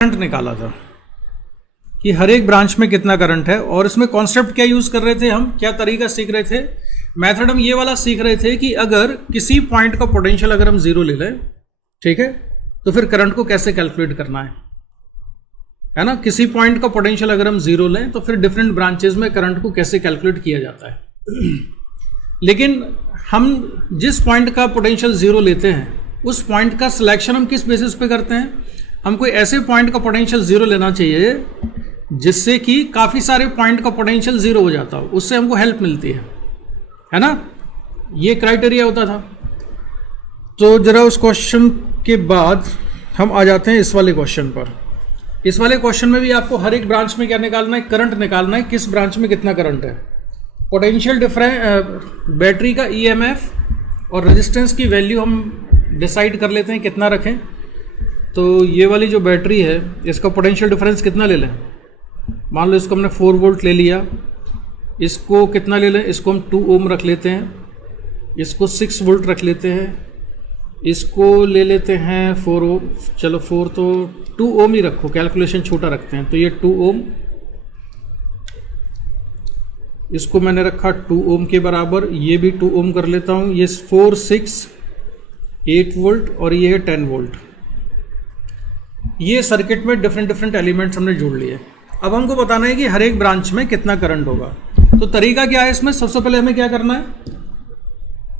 Current निकाला था कि हर एक ब्रांच में कितना करंट है, और इसमें कॉन्सेप्ट क्या यूज़ कर रहे थे हम, क्या तरीका सीख रहे थे, मेथड हम ये वाला सीख रहे थे कि अगर किसी पॉइंट का पोटेंशियल अगर हम जीरो ले लें, ठीक है, तो फिर करंट को कैसे कैलकुलेट करना है ना। किसी पॉइंट का पोटेंशियल अगर हम जीरो लें तो फिर डिफरेंट ब्रांचेज में करंट को कैसे कैलकुलेट किया जाता है। लेकिन हम जिस पॉइंट का पोटेंशियल जीरो लेते हैं उस पॉइंट का सिलेक्शन हम किस बेसिस पे करते हैं, हम कोई ऐसे पॉइंट का पोटेंशियल जीरो लेना चाहिए जिससे कि काफ़ी सारे पॉइंट का पोटेंशियल जीरो हो जाता हो, उससे हमको हेल्प मिलती है ना। ये क्राइटेरिया होता था। तो जरा उस क्वेश्चन के बाद हम आ जाते हैं इस वाले क्वेश्चन पर। इस वाले क्वेश्चन में भी आपको हर एक ब्रांच में क्या निकालना है, करंट निकालना है, किस ब्रांच में कितना करंट है। पोटेंशियल डिफरेंस, बैटरी का ईएमएफ और रेजिस्टेंस की वैल्यू हम डिसाइड कर लेते हैं कितना रखें। तो ये वाली जो बैटरी है इसका पोटेंशियल डिफरेंस कितना ले लें, मान लो इसको हमने 4 वोल्ट ले लिया, इसको कितना ले लें, इसको हम 2 ओम रख लेते हैं, इसको 6 वोल्ट रख लेते हैं, इसको ले लेते हैं 4 ओम, चलो 4 तो 2 ओम ही रखो, कैलकुलेशन छोटा रखते हैं, तो ये 2 ओम, इसको मैंने रखा 2 ओम के बराबर, ये भी 2 ओम कर लेता हूँ, ये 4, 6, 8 वोल्ट और ये है 10 वोल्ट। ये सर्किट में डिफरेंट एलिमेंट्स हमने जोड़ लिए। अब हमको बताना है कि हर एक ब्रांच में कितना करंट होगा। तो तरीका क्या है इसमें, सबसे पहले हमें क्या करना है,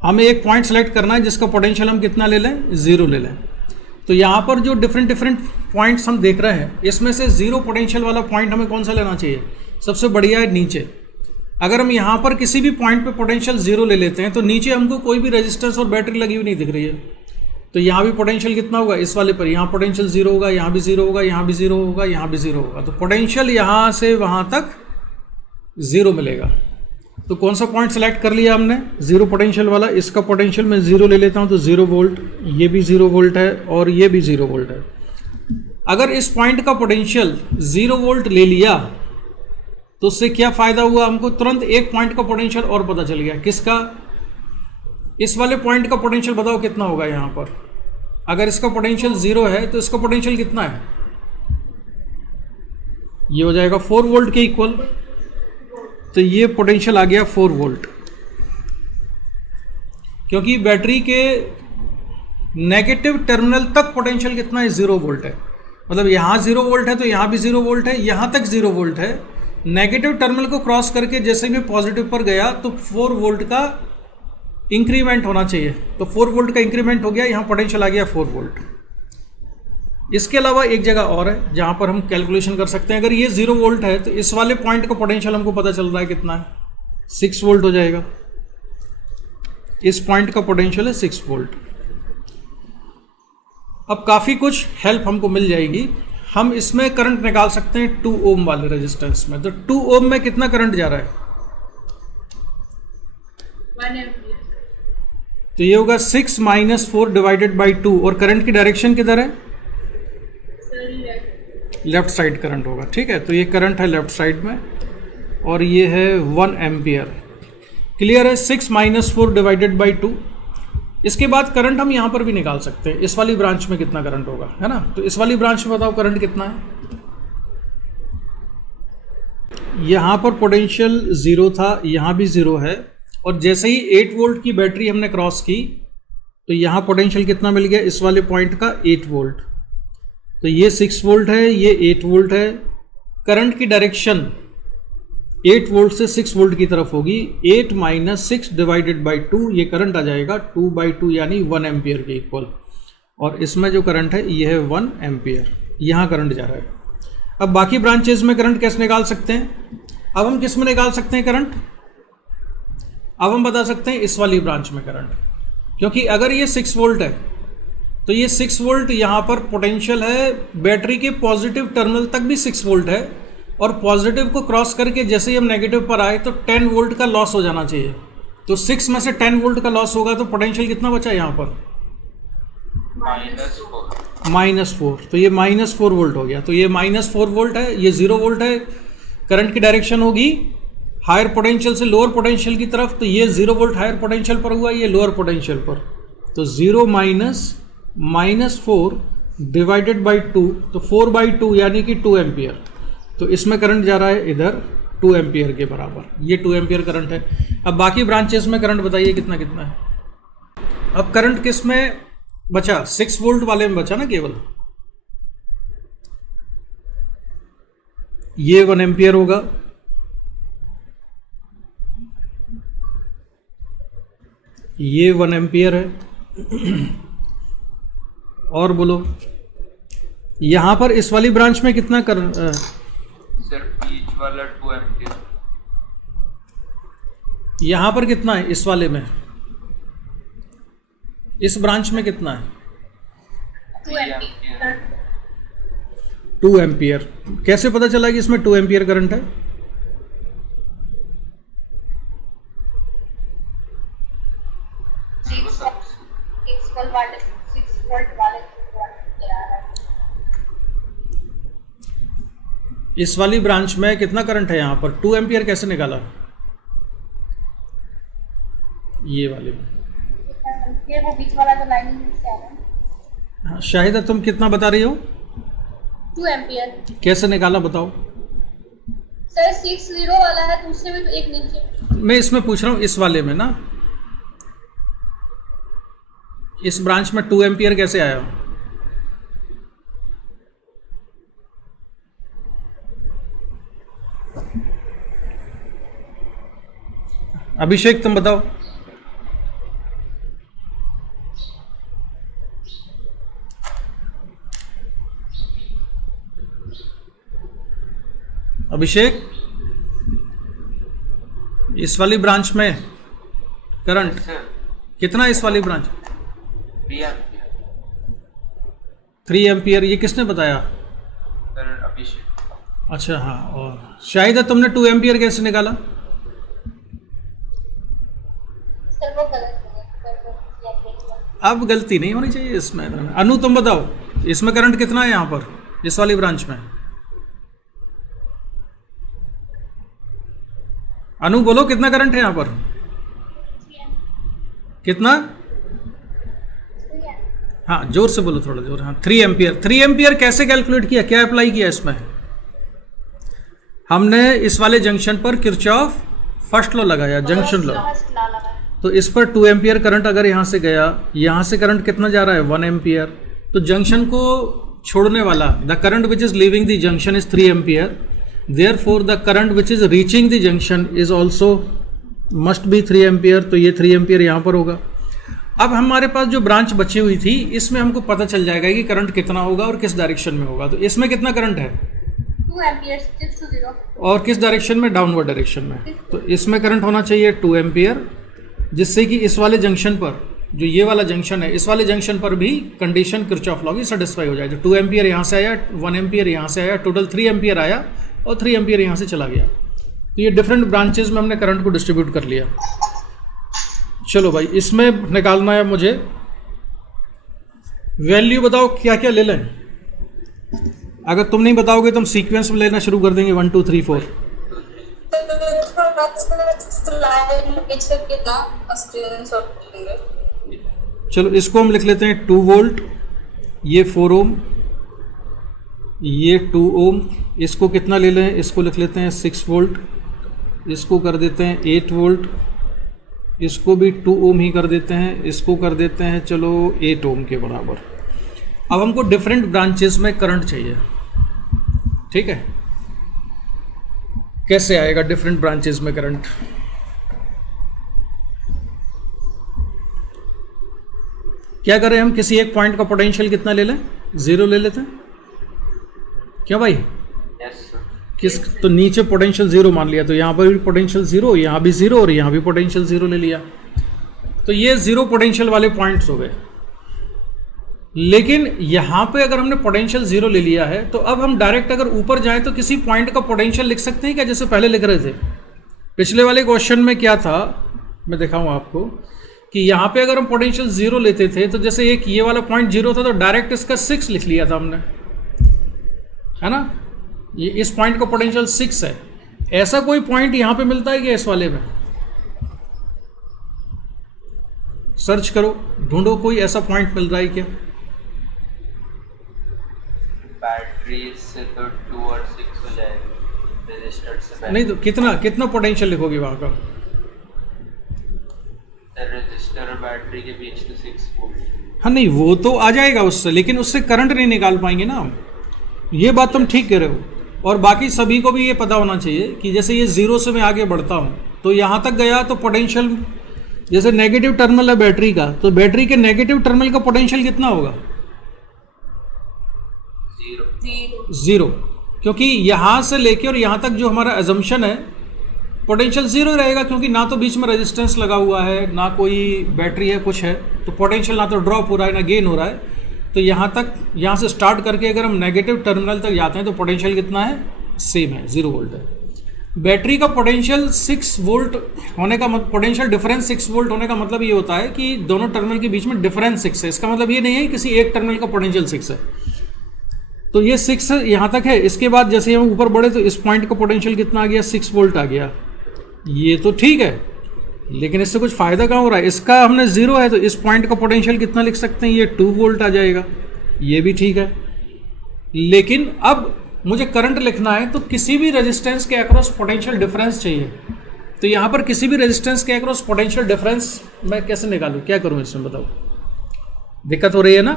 हमें एक पॉइंट सेलेक्ट करना है जिसका पोटेंशियल हम कितना ले लें, जीरो ले लें। तो यहाँ पर जो डिफरेंट पॉइंट्स हम देख रहे हैं इसमें से जीरो पोटेंशियल वाला पॉइंट हमें कौन सा लेना चाहिए, सबसे बढ़िया है नीचे। अगर हम यहाँ पर किसी भी पॉइंट पे पोटेंशियल जीरो ले लेते हैं तो नीचे हमको कोई भी रेजिस्टेंस और बैटरी लगी हुई नहीं दिख रही है। तो यहाँ भी पोटेंशियल कितना होगा, इस वाले पर यहाँ पोटेंशियल जीरो होगा, यहाँ भी जीरो होगा, यहाँ भी जीरो होगा, यहाँ भी जीरो होगा। तो पोटेंशियल यहाँ से वहाँ तक जीरो मिलेगा। तो कौन सा पॉइंट सेलेक्ट कर लिया हमने, जीरो पोटेंशियल वाला। इसका पोटेंशियल मैं जीरो ले लेता हूँ तो 0 वोल्ट, ये भी 0 वोल्ट है और ये भी 0 वोल्ट है। अगर इस पॉइंट का पोटेंशियल 0 वोल्ट ले लिया तो उससे क्या फ़ायदा हुआ, हमको तुरंत एक पॉइंट का पोटेंशियल और पता चल गया। किसका, इस वाले पॉइंट का पोटेंशियल बताओ कितना होगा यहाँ पर। अगर इसका पोटेंशियल 0 है तो इसका पोटेंशियल कितना है, ये हो जाएगा 4 वोल्ट के इक्वल। तो ये पोटेंशियल आ गया 4 वोल्ट, क्योंकि बैटरी के नेगेटिव टर्मिनल तक पोटेंशियल कितना है, 0 वोल्ट है। मतलब यहाँ 0 वोल्ट है तो यहाँ भी 0 वोल्ट है, यहाँ तक 0 वोल्ट है। नेगेटिव टर्मिनल को क्रॉस करके जैसे मैं पॉजिटिव पर गया तो 4 वोल्ट का इंक्रीमेंट होना चाहिए। तो 4 वोल्ट का इंक्रीमेंट हो गया, यहाँ पोटेंशियल आ गया 4 वोल्ट। इसके अलावा एक जगह और है जहाँ पर हम कैलकुलेशन कर सकते हैं। अगर ये 0 वोल्ट है तो इस वाले पॉइंट का पोटेंशियल हमको पता चल रहा है कितना है, 6 वोल्ट हो जाएगा। इस पॉइंट का पोटेंशियल है 6 वोल्ट। अब काफ़ी कुछ हेल्प हमको मिल जाएगी। हम इसमें करंट निकाल सकते हैं 2 ओम वाले रेजिस्टेंस में। तो 2 ओम में कितना करंट जा रहा है, 1 एम्पीयर। तो ये होगा 6 - 4 डिवाइडेड बाई 2। और करंट की डायरेक्शन किधर है, लेफ्ट साइड करंट होगा, ठीक है। तो ये करंट है लेफ्ट साइड में और ये है 1 एम्पियर। क्लियर है, 6 - 4 डिवाइडेड बाई 2। इसके बाद करंट हम यहाँ पर भी निकाल सकते हैं, इस वाली ब्रांच में कितना करंट होगा, है ना। तो इस वाली ब्रांच में बताओ करंट कितना है। यहाँ पर पोटेंशियल 0 था, यहाँ भी 0 है, और जैसे ही 8 वोल्ट की बैटरी हमने क्रॉस की तो यहाँ पोटेंशियल कितना मिल गया, इस वाले पॉइंट का 8 वोल्ट। तो ये 6 वोल्ट है, ये 8 वोल्ट है। करंट की डायरेक्शन 8 वोल्ट से 6 वोल्ट की तरफ होगी। 8 - 6 डिवाइडेड बाई 2, ये करंट आ जाएगा 2/2 यानी 1 एम्पियर के इक्वल। और इसमें जो करंट है ये है 1 एम्पियर, यहाँ करंट जा रहा है। अब बाकी ब्रांचेज में करंट कैसे निकाल सकते हैं। अब हम किस में निकाल सकते हैं करंट, अब हम बता सकते हैं इस वाली ब्रांच में करंट, क्योंकि अगर ये 6 वोल्ट है तो ये 6 वोल्ट यहाँ पर पोटेंशियल है। बैटरी के पॉजिटिव टर्मिनल तक भी 6 वोल्ट है, और पॉजिटिव को क्रॉस करके जैसे ही हम नेगेटिव पर आए तो 10 वोल्ट का लॉस हो जाना चाहिए। तो 6 में से 10 वोल्ट का लॉस होगा तो पोटेंशियल कितना बचा यहाँ पर, -4। तो ये -4 वोल्ट हो गया। तो ये -4 वोल्ट है, ये 0 वोल्ट है। करंट की डायरेक्शन होगी हायर पोटेंशियल से लोअर पोटेंशियल की तरफ। तो ये 0 वोल्ट हायर पोटेंशियल पर हुआ, ये लोअर पोटेंशियल पर। तो 0 - -4 डिवाइडेड बाई 2, तो 4/2 यानी कि 2 एम्पियर। तो इसमें करंट जा रहा है इधर 2 एम्पियर के बराबर, ये 2 एम्पियर करंट है। अब बाकी ब्रांचेस में करंट बताइए कितना कितना है। अब करंट किस में बचा, 6 वोल्ट वाले में बचा ना केवल। ये 1 एम्पियर होगा, ये 1 एम्पियर है। और बोलो यहां पर इस वाली ब्रांच में कितना करंट सर? बीच वाला 2 एम्पियर। यहां पर कितना है इस वाले में, इस ब्रांच में कितना है? 2 एम्पियर। 2 एम्पियर। कैसे पता चला कि इसमें 2 एम्पियर करंट है? इस वाली ब्रांच में कितना करंट है यहाँ पर? 2 एम्पियर कैसे निकाला? ये वाले में वो बीच वाला जो लाइन से आ रहा है। हाँ, शाहिदा तुम कितना बता रही हो? 2 एम्पियर। कैसे निकाला बताओ? सर 60 वाला है, दूसरे में तो एक नीचे। मैं इसमें पूछ रहा हूँ इस वाले में ना, इस ब्रांच में 2 एम्पियर कैसे आया? अभिषेक तुम बताओ। अभिषेक, इस वाली ब्रांच में करंट कितना है? इस वाली ब्रांच 3 एम्पियर। ये किसने बताया? अभिषेक। अच्छा हाँ। और शाहिदा तुमने 2 एम्पियर कैसे निकाला? सर वो गलत है। अब गलती नहीं होनी चाहिए इसमें। अनु तुम बताओ, इसमें करंट कितना है यहाँ पर इस वाली ब्रांच में? अनु बोलो कितना करंट है यहाँ पर? कितना? हाँ जोर से बोलो, थोड़ा जोर। हाँ 3 एम्पियर। 3 एम्पियर कैसे कैलकुलेट किया, क्या अप्लाई किया इसमें? हमने इस वाले जंक्शन पर किरचॉफ फर्स्ट लॉ लगाया, जंक्शन लॉ। तो इस पर 2 एम्पियर करंट अगर यहाँ से गया, यहाँ से करंट कितना जा रहा है? 1 एम्पियर। तो जंक्शन को छोड़ने वाला, the current which is leaving the junction is 3 ampere, therefore the current which is reaching the junction is also must be 3 ampere. तो ये 3 एम्पियर यहाँ पर होगा। अब हमारे पास जो ब्रांच बची हुई थी, इसमें हमको पता चल जाएगा कि करंट कितना होगा और किस डायरेक्शन में होगा। तो इसमें कितना करंट है? 2 एम्पियर 6 to 0। और किस डायरेक्शन में? डाउनवर्ड डायरेक्शन में। तो इसमें करंट होना चाहिए 2 एम्पियर, जिससे कि इस वाले जंक्शन पर, जो ये वाला जंक्शन है, इस वाले जंक्शन पर भी कंडीशन किरचॉफ लॉ की सेटिस्फाई हो जाए। तो 2 एम्पियर यहाँ से आया, 1 एम्पियर यहाँ से आया, टोटल 3 एम्पियर आया और 3 एम्पियर यहाँ से चला गया। तो ये डिफरेंट ब्रांचेस में हमने करंट को डिस्ट्रीब्यूट कर लिया। चलो भाई, इसमें निकालना है मुझे वैल्यू। बताओ क्या क्या ले लें। अगर तुम नहीं बताओगे तो हम सीक्वेंस में लेना शुरू कर देंगे 1 2 3 4। चलो इसको हम लिख लेते हैं 2 वोल्ट, ये 4 ओम, ये 2 ओम। इसको कितना ले लें? इसको लिख लेते हैं 6 वोल्ट, इसको कर देते हैं 8 वोल्ट, इसको भी 2 ओम ही कर देते हैं, इसको कर देते हैं चलो 8 ओम के बराबर। अब हमको डिफरेंट ब्रांचेस में करंट चाहिए, ठीक है? कैसे आएगा डिफरेंट ब्रांचेस में करंट? क्या करें हम? किसी एक पॉइंट का पोटेंशियल कितना ले लें? 0 ले लेते हैं क्या भाई? किस तो नीचे पोटेंशियल 0 मान लिया, तो यहाँ पर भी पोटेंशियल 0, यहाँ भी 0 और यहाँ भी पोटेंशियल 0 ले लिया। तो ये 0 पोटेंशियल वाले पॉइंट्स हो गए। लेकिन यहाँ पे अगर हमने पोटेंशियल 0 ले लिया है, तो अब हम डायरेक्ट अगर ऊपर जाएं तो किसी पॉइंट का पोटेंशियल लिख सकते हैं क्या, जैसे पहले लिख रहे थे? पिछले वाले क्वेश्चन में क्या था, मैं दिखाऊँ आपको, कि यहाँ पे अगर हम पोटेंशियल 0 लेते थे तो जैसे एक ये वाला पॉइंट 0 था, तो डायरेक्ट इसका 6 लिख लिया था हमने, है ना? ये इस पॉइंट का पोटेंशियल 6 है। ऐसा कोई पॉइंट यहाँ पे मिलता है क्या इस वाले में? सर्च करो, ढूंढो कोई ऐसा पॉइंट मिल रहा है क्या? से तो 2 और 6 हो जाएगा रजिस्टर से पहले। नहीं तो कितना पोटेंशियल लिखोगे वहाँ का? रजिस्टर और बैटरी के बीच तो 6 वोल्ट। हाँ नहीं, वो तो आ जाएगा उससे, लेकिन उससे करंट नहीं निकाल पाएंगे ना हम। ये बात तुम ठीक कह रहे हो। और बाकी सभी को भी ये पता होना चाहिए कि जैसे ये 0 से मैं आगे बढ़ता हूँ तो यहाँ तक गया तो पोटेंशियल, जैसे नेगेटिव टर्मिनल है बैटरी का, तो बैटरी के नेगेटिव टर्मिनल का पोटेंशियल कितना होगा? 0, क्योंकि यहाँ से लेके और यहाँ तक जो हमारा एजम्पशन है पोटेंशियल 0 रहेगा, क्योंकि ना तो बीच में रेजिस्टेंस लगा हुआ है, ना कोई बैटरी है, कुछ है, तो पोटेंशियल ना तो ड्रॉप हो रहा है ना गेन हो रहा है। तो यहाँ से स्टार्ट करके अगर हम नेगेटिव टर्मिनल तक जाते हैं तो पोटेंशियल कितना है? सेम है, 0 वोल्ट है। बैटरी का पोटेंशियल 6 वोल्ट होने का पोटेंशियल डिफरेंस 6 वोल्ट होने का मतलब ये होता है कि दोनों टर्मिनल के बीच में डिफरेंस 6 है। इसका मतलब ये नहीं है कि किसी एक टर्मिनल का पोटेंशियल 6 है। तो ये 6 यहाँ तक है। इसके बाद जैसे हम ऊपर बढ़े तो इस पॉइंट का पोटेंशियल कितना आ गया? 6 वोल्ट आ गया। ये तो ठीक है, लेकिन इससे कुछ फ़ायदा कहाँ हो रहा है? इसका हमने 0 है तो इस पॉइंट का पोटेंशियल कितना लिख सकते हैं? ये 2 वोल्ट आ जाएगा। ये भी ठीक है, लेकिन अब मुझे करंट लिखना है तो किसी भी रेजिस्टेंस के अक्रॉस पोटेंशियल डिफरेंस चाहिए। तो यहाँ पर किसी भी रेजिस्टेंस के अक्रॉस पोटेंशियल डिफरेंस मैं कैसे निकालूँ? क्या करूँ इसमें, बताओ? दिक्कत हो रही है ना?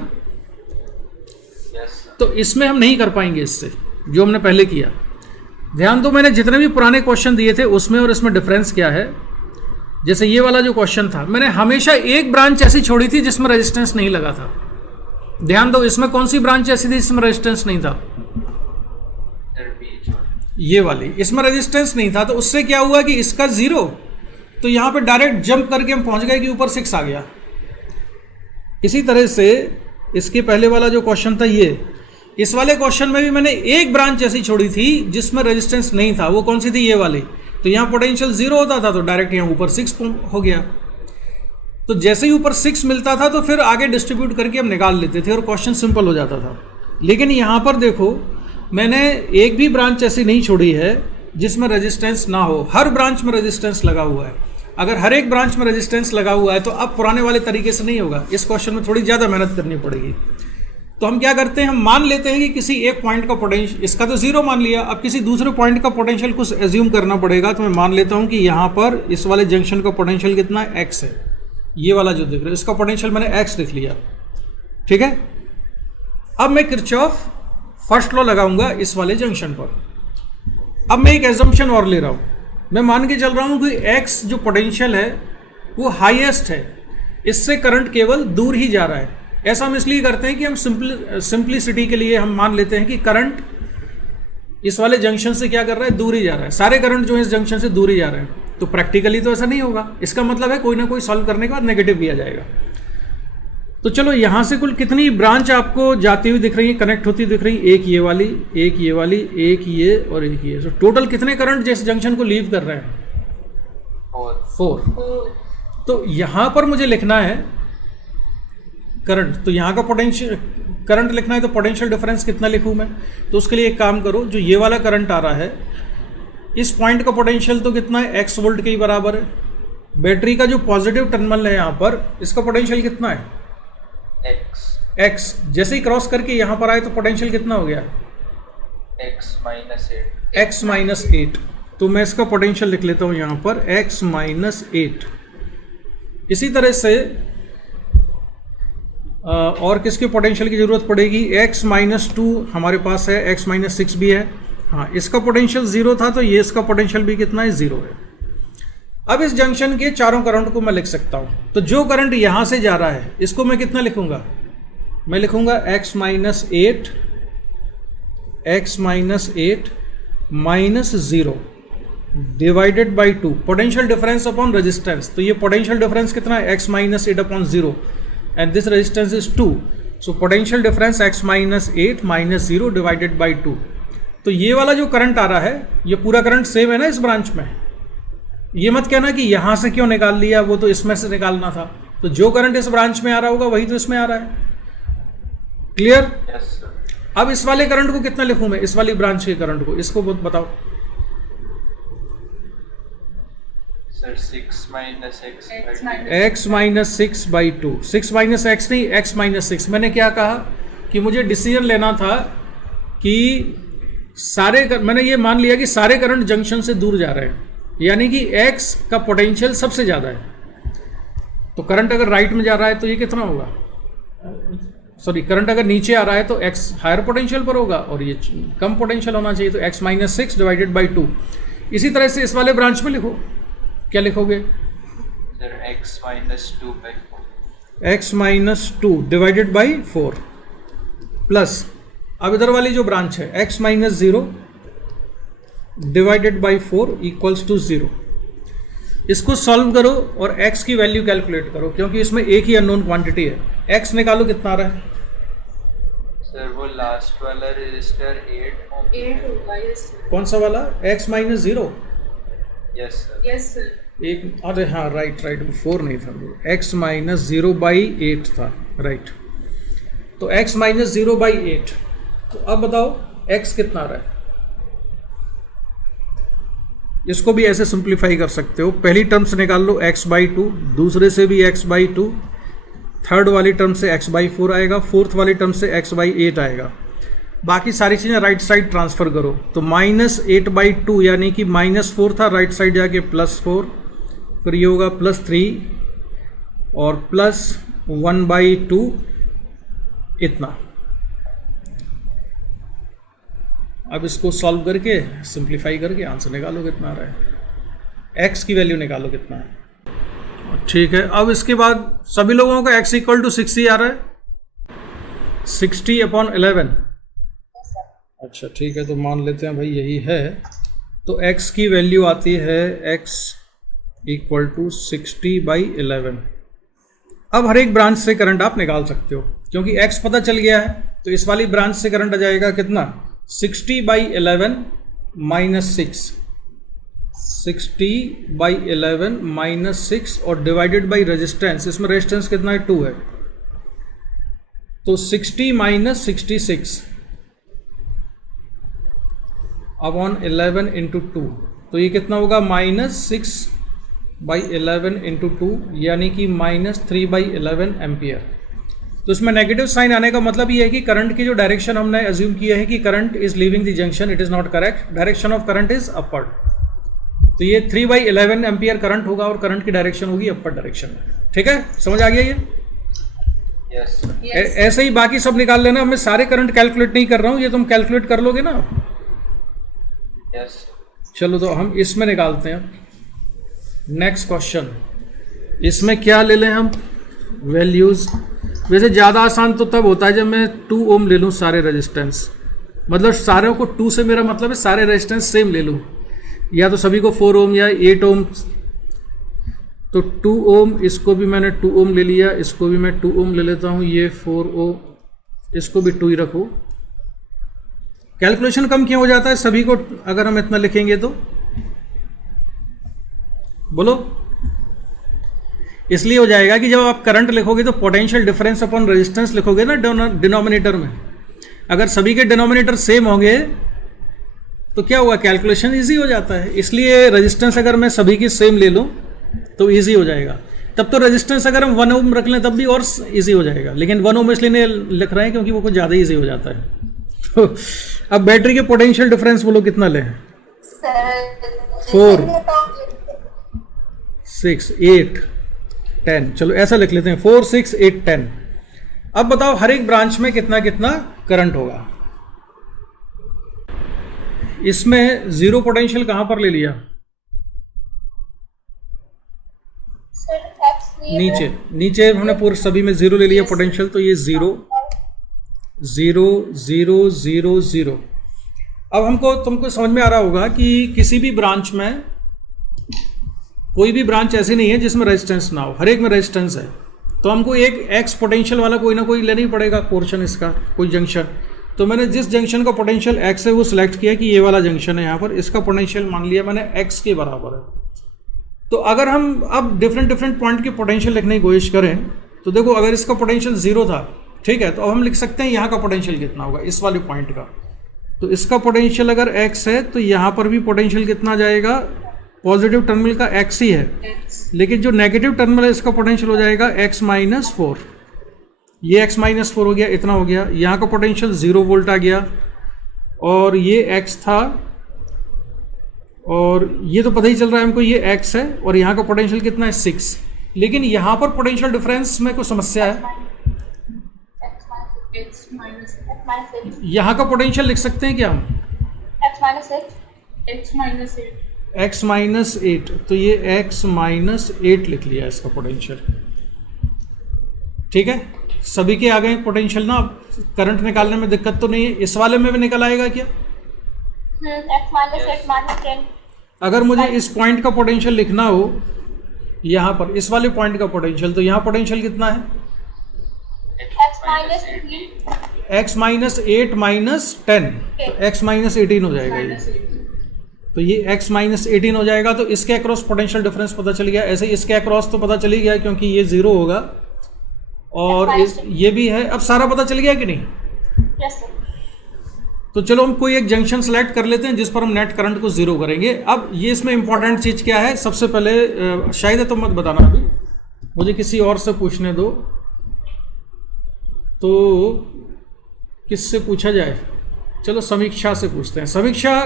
तो इसमें हम नहीं कर पाएंगे इससे, जो हमने पहले किया। ध्यान दो, मैंने जितने भी पुराने क्वेश्चन दिए थे उसमें और इसमें डिफरेंस क्या है। जैसे ये वाला जो क्वेश्चन था, मैंने हमेशा एक ब्रांच ऐसी छोड़ी थी जिसमें रेजिस्टेंस नहीं लगा था। ध्यान दो, इसमें कौन सी ब्रांच ऐसी थी जिसमें रेजिस्टेंस नहीं था? ये वाली, इसमें रेजिस्टेंस नहीं था। तो उससे क्या हुआ कि इसका 0, तो यहाँ पे डायरेक्ट जंप करके हम पहुंच गए कि ऊपर 6 आ गया। इसी तरह से इसके पहले वाला जो क्वेश्चन था ये, इस वाले क्वेश्चन में भी मैंने एक ब्रांच ऐसी छोड़ी थी जिसमें रेजिस्टेंस नहीं था। वो कौन सी थी? ये वाली। तो यहाँ पोटेंशियल 0 होता था तो डायरेक्ट यहाँ ऊपर 6 हो गया। तो जैसे ही ऊपर 6 मिलता था तो फिर आगे डिस्ट्रीब्यूट करके हम निकाल लेते थे और क्वेश्चन सिंपल हो जाता था। लेकिन यहाँ पर देखो, मैंने एक भी ब्रांच ऐसी नहीं छोड़ी है जिसमें रेजिस्टेंस ना हो। हर ब्रांच में रेजिस्टेंस लगा हुआ है। अगर हर एक ब्रांच में रेजिस्टेंस लगा हुआ है तो अब पुराने वाले तरीके से नहीं होगा। इस क्वेश्चन में थोड़ी ज़्यादा मेहनत करनी पड़ेगी। तो हम क्या करते हैं, हम मान लेते हैं कि किसी एक पॉइंट का पोटेंशियल, इसका तो 0 मान लिया, अब किसी दूसरे पॉइंट का पोटेंशियल कुछ एज्यूम करना पड़ेगा। तो मैं मान लेता हूँ कि यहाँ पर इस वाले जंक्शन का पोटेंशियल कितना है? x है। ये वाला जो दिख रहा है इसका पोटेंशियल मैंने x लिख लिया, ठीक है। अब मैं किरचॉफ फर्स्ट लॉ लगाऊंगा इस वाले जंक्शन पर। अब मैं एक एजम्पशन और ले रहा हूँ, मैं मान के चल रहा हूँ कि x जो पोटेंशियल है वो हाईएस्ट है, इससे करंट केवल दूर ही जा रहा है। ऐसा हम इसलिए करते हैं कि हम सिंप्लिसिटी के लिए हम मान लेते हैं कि करंट इस वाले जंक्शन से क्या कर रहा है? दूर ही जा रहा है। सारे करंट जो है इस जंक्शन से दूर ही जा रहे हैं। तो प्रैक्टिकली तो ऐसा नहीं होगा। इसका मतलब है कोई ना कोई सॉल्व करने के बाद नेगेटिव भी आ जाएगा। तो चलो, यहाँ से कुल कितनी ब्रांच आपको जाती हुई दिख रही है, कनेक्ट होती दिख रही? एक ये वाली, एक ये वाली, एक ये और एक ये। तो टोटल कितने करंट जिस जंक्शन को लीव कर रहे हैं? 4। तो यहाँ पर मुझे लिखना है करंट, तो यहाँ का पोटेंशियल करंट लिखना है तो पोटेंशियल डिफरेंस कितना लिखूँ मैं? तो उसके लिए एक काम करो, जो ये वाला करंट आ रहा है इस पॉइंट का पोटेंशियल तो कितना है? x वोल्ट के ही बराबर है। बैटरी का जो पॉजिटिव टर्मिनल है यहाँ पर, इसका पोटेंशियल कितना है? x। जैसे ही क्रॉस करके यहाँ पर आए तो पोटेंशियल कितना हो गया? x-8। तो मैं इसका पोटेंशियल लिख लेता हूँ यहाँ पर x-8। इसी तरह से और किसके पोटेंशियल की ज़रूरत पड़ेगी? x-2 हमारे पास है, x-6 भी है। हाँ, इसका पोटेंशियल 0 था तो ये इसका पोटेंशियल भी कितना है? 0 है। अब इस जंक्शन के चारों करंट को मैं लिख सकता हूँ। तो जो करंट यहाँ से जा रहा है इसको मैं कितना लिखूँगा? मैं लिखूँगा x-8 minus 0 divided by 2, potential difference upon resistance. तो ये पोटेंशियल डिफरेंस कितना है? x-8 upon 0 and this resistance is 2, so potential difference x-8 minus 0 divided by 2। तो ये वाला जो करंट आ रहा है ये पूरा करंट सेम है ना इस ब्रांच में। ये मत कहना कि यहाँ से क्यों निकाल लिया, वो तो इसमें से निकालना था। तो जो करंट इस ब्रांच में आ रहा होगा वही तो इसमें आ रहा है। क्लियर? yes, अब इस वाले करंट को कितना लिखूँ मैं? इस वाली ब्रांच के करंट को, इसको बताओ। Sir 6 by 2। 6 माइनस x नहीं, x-6। मैंने क्या कहा कि मुझे डिसीजन लेना था कि मैंने ये मान लिया कि सारे करंट जंक्शन से दूर जा रहे हैं, यानी कि एक्स का पोटेंशियल सबसे ज़्यादा है। तो करंट अगर राइट में जा रहा है तो ये कितना होगा, सॉरी करंट अगर नीचे आ रहा है तो एक्स हायर पोटेंशियल पर होगा और ये कम पोटेंशियल होना चाहिए, तो एक्स माइनस 6 डिवाइडेड बाई 2। इसी तरह से इस वाले ब्रांच में लिखो, क्या लिखोगे sir? x minus 2 by 4. x minus 2 divided by 4 plus अब इधर वाली जो ब्रांच है x minus 0 divided by 4 equals to 0। इसको सॉल्व करो और x की वैल्यू कैलकुलेट करो, क्योंकि इसमें एक ही अननोन क्वांटिटी है। x निकालो कितना आ रहा है सर? वो लास्ट वाला रजिस्टर 8 होगा। यस कौन सा वाला, x minus 0? Yes sir. Yes sir. एक, अरे हाँ राइट 4 नहीं था, x माइनस 0 बाई 8 था, राइट। तो x माइनस 0 बाई 8। तो अब बताओ x कितना आ रहा है। इसको भी ऐसे सिंप्लीफाई कर सकते हो, पहली टर्म से निकाल लो x बाई 2, दूसरे से भी x बाई 2, थर्ड वाली टर्म से x बाई 4 आएगा, फोर्थ वाली टर्म से x बाई 8 आएगा। बाकी सारी चीज़ें राइट साइड ट्रांसफ़र करो, तो माइनस 8 बाई 2 यानी कि माइनस 4 था, राइट साइड जाके प्लस 4, फिर ये होगा प्लस 3 और प्लस 1 बाई 2 इतना। अब इसको सॉल्व करके सिंप्लीफाई करके आंसर निकालो कितना आ रहा है, x की वैल्यू निकालो कितना है। ठीक है, अब इसके बाद सभी लोगों का x इक्वल टू 60 आ रहा है, 60 अपॉन 11। अच्छा ठीक है, तो मान लेते हैं भाई यही है। तो x की वैल्यू आती है x इक्वल टू 60 बाई 11। अब हर एक ब्रांच से करंट आप निकाल सकते हो, क्योंकि x पता चल गया है। तो इस वाली ब्रांच से करंट आ जाएगा कितना, 60 बाई 11 माइनस 6, 60 बाई 11 माइनस 6 और डिवाइडेड बाई रेजिस्टेंस, इसमें रेजिस्टेंस कितना है 2 है, तो 60 माइनस 66 अपॉन 11 इंटू 2, तो ये कितना होगा माइनस 6 बाई 11 इंटू 2 यानी कि माइनस 3 बाई 11 एम्पियर। तो इसमें नेगेटिव साइन आने का मतलब ये है कि करंट की जो डायरेक्शन हमने अज्यूम किया है कि current is leaving the junction, it is not correct, direction of current is upward. तो ये 3 बाई 11 एम्पियर करंट होगा और करंट की डायरेक्शन होगी अपर डायरेक्शन में। ठीक है, समझ आ गया ये? यस। ऐसे ही बाकी सब निकाल लेना, मैं सारे करंट कैलकुलेट नहीं कर रहा हूँ, ये तुम कैलकुलेट कर लोगे ना। यस। चलो तो हम इसमें निकालते हैं। नेक्स्ट क्वेश्चन, इसमें क्या ले लें हम वैल्यूज। वैसे ज़्यादा आसान तो तब होता है जब मैं 2 ओम ले लूँ सारे रेजिस्टेंस, मतलब सारों को 2 से मेरा मतलब है सारे रेजिस्टेंस सेम ले लूँ, या तो सभी को 4 ओम या 8 ओम। तो 2 ओम, इसको भी मैंने 2 ओम ले लिया, इसको भी मैं 2 ओम ले लेता हूँ, ये 4 ओम, इसको भी 2 ही रखो। कैलकुलेशन कम क्यों हो जाता है सभी को अगर हम इतना लिखेंगे तो, बोलो? इसलिए हो जाएगा कि जब आप करंट लिखोगे तो पोटेंशियल डिफरेंस अपॉन रेजिस्टेंस लिखोगे ना डिनोमिनेटर में। अगर सभी के डिनोमिनेटर सेम होंगे तो क्या हुआ, कैलकुलेशन इजी हो जाता है। इसलिए रेजिस्टेंस अगर मैं सभी की सेम ले लूँ तो इजी हो जाएगा। तब तो रेजिस्टेंस अगर हम 1 ओम रख लें तब भी और इजी हो जाएगा, लेकिन 1 ओम इसलिए नहीं लिख रहे हैं क्योंकि वो कुछ ज़्यादा इजी हो जाता है। तो अब बैटरी के पोटेंशियल डिफरेंस बोलो कितना लें? 4 6 8 10, चलो ऐसा लिख लेते हैं 4 6 8 10। अब बताओ हर एक ब्रांच में कितना कितना करंट होगा। इसमें जीरो पोटेंशियल कहां पर ले लिया? नीचे, नीचे हमने पूरे सभी में जीरो ले लिया पोटेंशियल, तो ये 0 0 0 0 0। अब तुमको समझ में आ रहा होगा कि किसी भी ब्रांच में कोई भी ब्रांच ऐसी नहीं है जिसमें रेजिस्टेंस ना हो, हर एक में रेजिस्टेंस है। तो हमको एक एक्स पोटेंशियल वाला कोई ना कोई लेना ही पड़ेगा पोर्शन, इसका कोई जंक्शन। तो मैंने जिस जंक्शन का पोटेंशियल एक्स है वो सिलेक्ट किया कि ये वाला जंक्शन है, यहाँ पर इसका पोटेंशियल मान लिया मैंने एक्स के बराबर है। तो अगर हम अब डिफरेंट पॉइंट के पोटेंशियल लिखने की कोशिश करें तो देखो, अगर इसका पोटेंशियल 0 था, ठीक है, तो अब हम लिख सकते हैं यहाँ का पोटेंशियल कितना होगा इस वाले पॉइंट का। तो इसका पोटेंशियल अगर x है तो यहाँ पर भी पोटेंशियल कितना जाएगा, पॉजिटिव टर्मिनल का x ही है, लेकिन जो नेगेटिव टर्मिनल है इसका पोटेंशियल हो जाएगा x माइनस 4। ये x माइनस 4 हो गया, इतना हो गया। यहाँ का पोटेंशियल 0 वोल्ट आ गया, और ये x था, और ये तो पता ही चल रहा है हमको ये x है, और यहाँ का पोटेंशियल कितना है 6। लेकिन यहाँ पर पोटेंशियल डिफरेंस में कोई समस्या है। x minus 8 यहाँ का पोटेंशियल लिख सकते हैं क्या हम? x minus 8 x माइनस 8, तो ये x माइनस 8 लिख लिया इसका पोटेंशियल। ठीक है, सभी के आ गए पोटेंशियल ना। अब करंट निकालने में दिक्कत तो नहीं है। इस वाले में भी निकल आएगा क्या? x minus 8 minus 10 अगर मुझे इस पॉइंट का पोटेंशियल लिखना हो, यहाँ पर इस वाले पॉइंट का पोटेंशियल, तो यहाँ पोटेंशियल कितना है? x minus 3 x minus 8 minus 10, तो x माइनस 18 हो जाएगा ये। तो ये x माइनस 18 हो जाएगा। तो इसके अक्रॉस पोटेंशियल डिफरेंस पता चल गया। ऐसे इसके अक्रॉस तो पता चल ही गया क्योंकि ये 0 होगा, और ये भी है। अब सारा पता चल गया कि नहीं? yes sir तो चलो हम कोई एक जंक्शन सेलेक्ट कर लेते हैं जिस पर हम नेट करंट को 0 करेंगे। अब ये इसमें इंपॉर्टेंट चीज़ क्या है? सबसे पहले शायद है तो मत बताना, अभी मुझे किसी और से पूछने दो। तो किससे पूछा जाए? चलो समीक्षा से पूछते हैं। समीक्षा,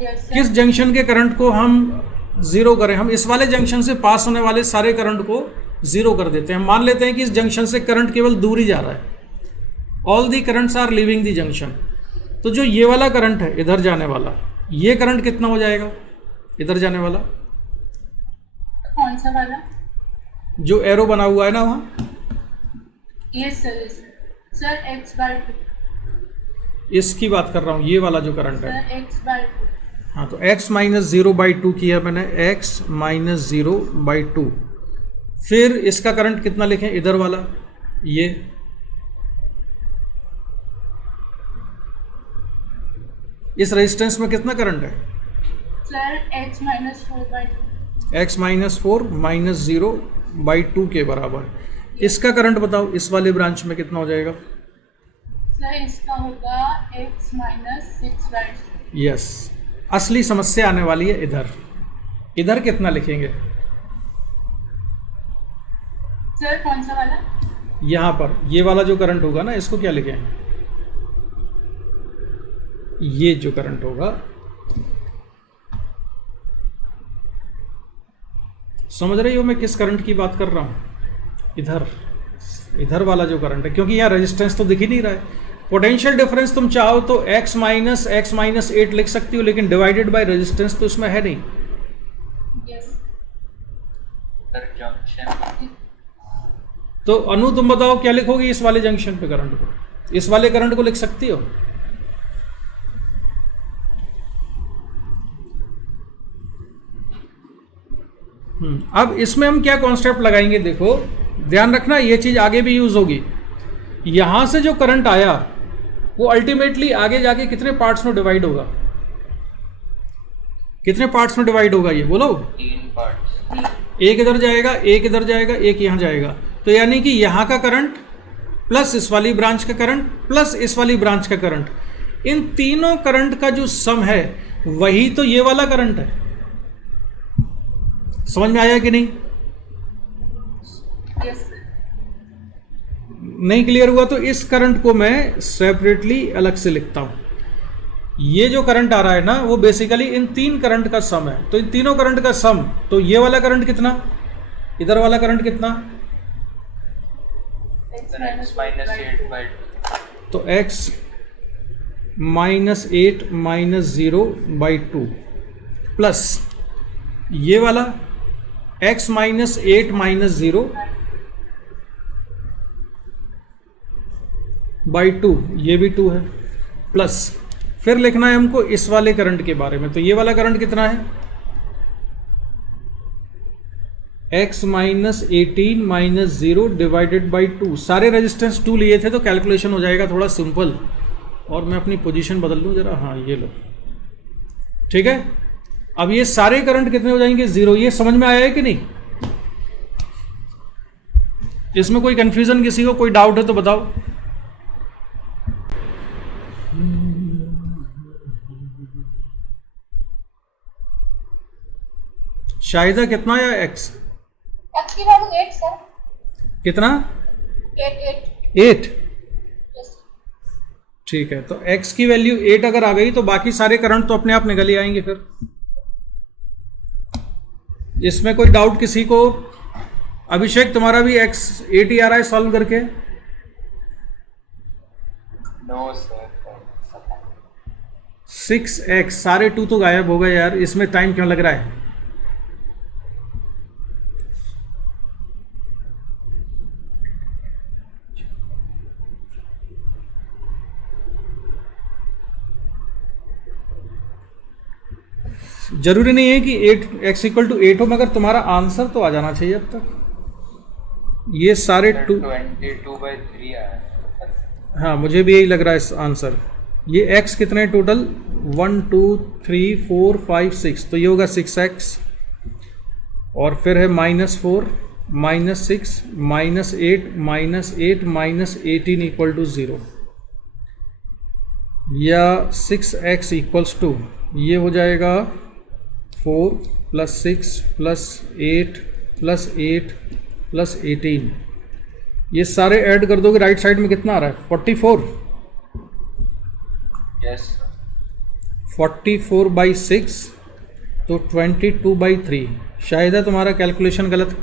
किस जंक्शन के करंट को हम 0 करें? हम इस वाले जंक्शन से पास होने वाले सारे करंट को 0 कर देते हैं। हम मान लेते हैं कि इस जंक्शन से करंट केवल दूर ही जा रहा है। All the currents are leaving the junction. तो जो ये वाला करंट है इधर जाने वाला, ये करंट कितना हो जाएगा इधर जाने वाला? कौन सा वाला? जो एरो बना हुआ है ना वहाँ, yes sir x by 2 इसकी बात कर रहा हूँ। ये वाला जो करंट है, sir x by 2 हाँ, तो x माइनस 0/2 किया मैंने, x माइनस 0/2। फिर इसका करंट कितना लिखें इधर वाला? ये इस रेजिस्टेंस में कितना करंट है? Sir x minus 4/2 x minus 4 minus 0/2 के बराबर। इसका करंट बताओ, इस वाले ब्रांच में कितना हो जाएगा? सर इसका होगा x minus 6/2 यस, असली समस्या आने वाली है इधर। इधर कितना लिखेंगे? सर कौन सा वाला? यहाँ पर ये वाला जो करंट होगा ना, इसको क्या लिखें? ये जो करंट होगा, समझ रही हो मैं किस करंट की बात कर रहा हूँ? इधर वाला जो करंट है, क्योंकि यहाँ रेजिस्टेंस तो दिख ही नहीं रहा है। पोटेंशियल डिफरेंस तुम चाहो तो x माइनस 8 लिख सकती हो, लेकिन डिवाइडेड बाय रेजिस्टेंस तो इसमें है नहीं। yes सर जंक्शन, तो अनु तुम बताओ क्या लिखोगी इस वाले जंक्शन पे करंट को? इस वाले करंट को लिख सकती हो? अब इसमें हम क्या कॉन्सेप्ट लगाएंगे? देखो ध्यान रखना, ये चीज आगे भी यूज होगी। यहां से जो करंट आया वो अल्टीमेटली आगे जाके कितने पार्ट्स में डिवाइड होगा? कितने पार्ट्स में डिवाइड होगा ये बोलो? 3 पार्ट्स। एक इधर जाएगा, एक इधर जाएगा, एक यहां जाएगा। तो यानी कि यहां का करंट प्लस इस वाली ब्रांच का करंट प्लस इस वाली ब्रांच का करंट, इन तीनों करंट का जो सम है वही तो ये वाला करंट है। समझ में आया कि नहीं? yes sir नहीं क्लियर हुआ तो इस करंट को मैं सेपरेटली अलग से लिखता हूं। ये जो करंट आ रहा है ना, वो बेसिकली इन तीन करंट का सम है। तो इन तीनों करंट का सम, तो ये वाला करंट कितना, इधर वाला करंट कितना? x minus 8/2। तो x माइनस 8 माइनस 0/2 प्लस ये वाला x माइनस 8 माइनस 0/2, ये भी 2 है, प्लस फिर लिखना है हमको इस वाले करंट के बारे में। तो ये वाला करंट कितना है? x minus 18 minus 0 divided by 2। सारे रेजिस्टेंस 2 लिए थे तो कैलकुलेशन हो जाएगा थोड़ा सिंपल। और मैं अपनी पोजीशन बदल लूँ जरा, हाँ ये लो, ठीक है। अब ये सारे करंट कितने हो जाएंगे? 0। ये समझ में आया है कि नहीं? इसमें कोई कंफ्यूजन किसी को, कोई डाउट है तो बताओ। शाहिदा कितना आया x? x की वैल्यू 8 सर। कितना? 8 8। yes ठीक है, तो x की वैल्यू 8 अगर आ गई तो बाकी सारे करंट तो अपने आप निकल ही आएंगे फिर। इसमें कोई डाउट किसी को? अभिषेक तुम्हारा भी x 8 ही आ रहा है सॉल्व करके? No sir. 6x, सारे 2 तो गायब हो गए यार, इसमें टाइम क्यों लग रहा है? जरूरी नहीं है कि 8x इक्वल टू 8 हो, मगर तुम्हारा आंसर तो आ जाना चाहिए अब तक। ये सारे 2 22/3 आया है। हाँ, मुझे भी यही लग रहा है आंसर। ये x कितने टोटल? 1 2 3 4 5 6, तो ये होगा 6x। और फिर है -4 -6 -8 -8 -18 इक्वल टू 0, या 6x इक्वल्स टू ये हो जाएगा 4 + 6 + 8 + 8 + 18। ये सारे ऐड कर दोगे, राइट साइड में कितना आ रहा है? 44। यस। 44/6 तो 22/3। शायद है तुम्हारा कैलकुलेशन गलत।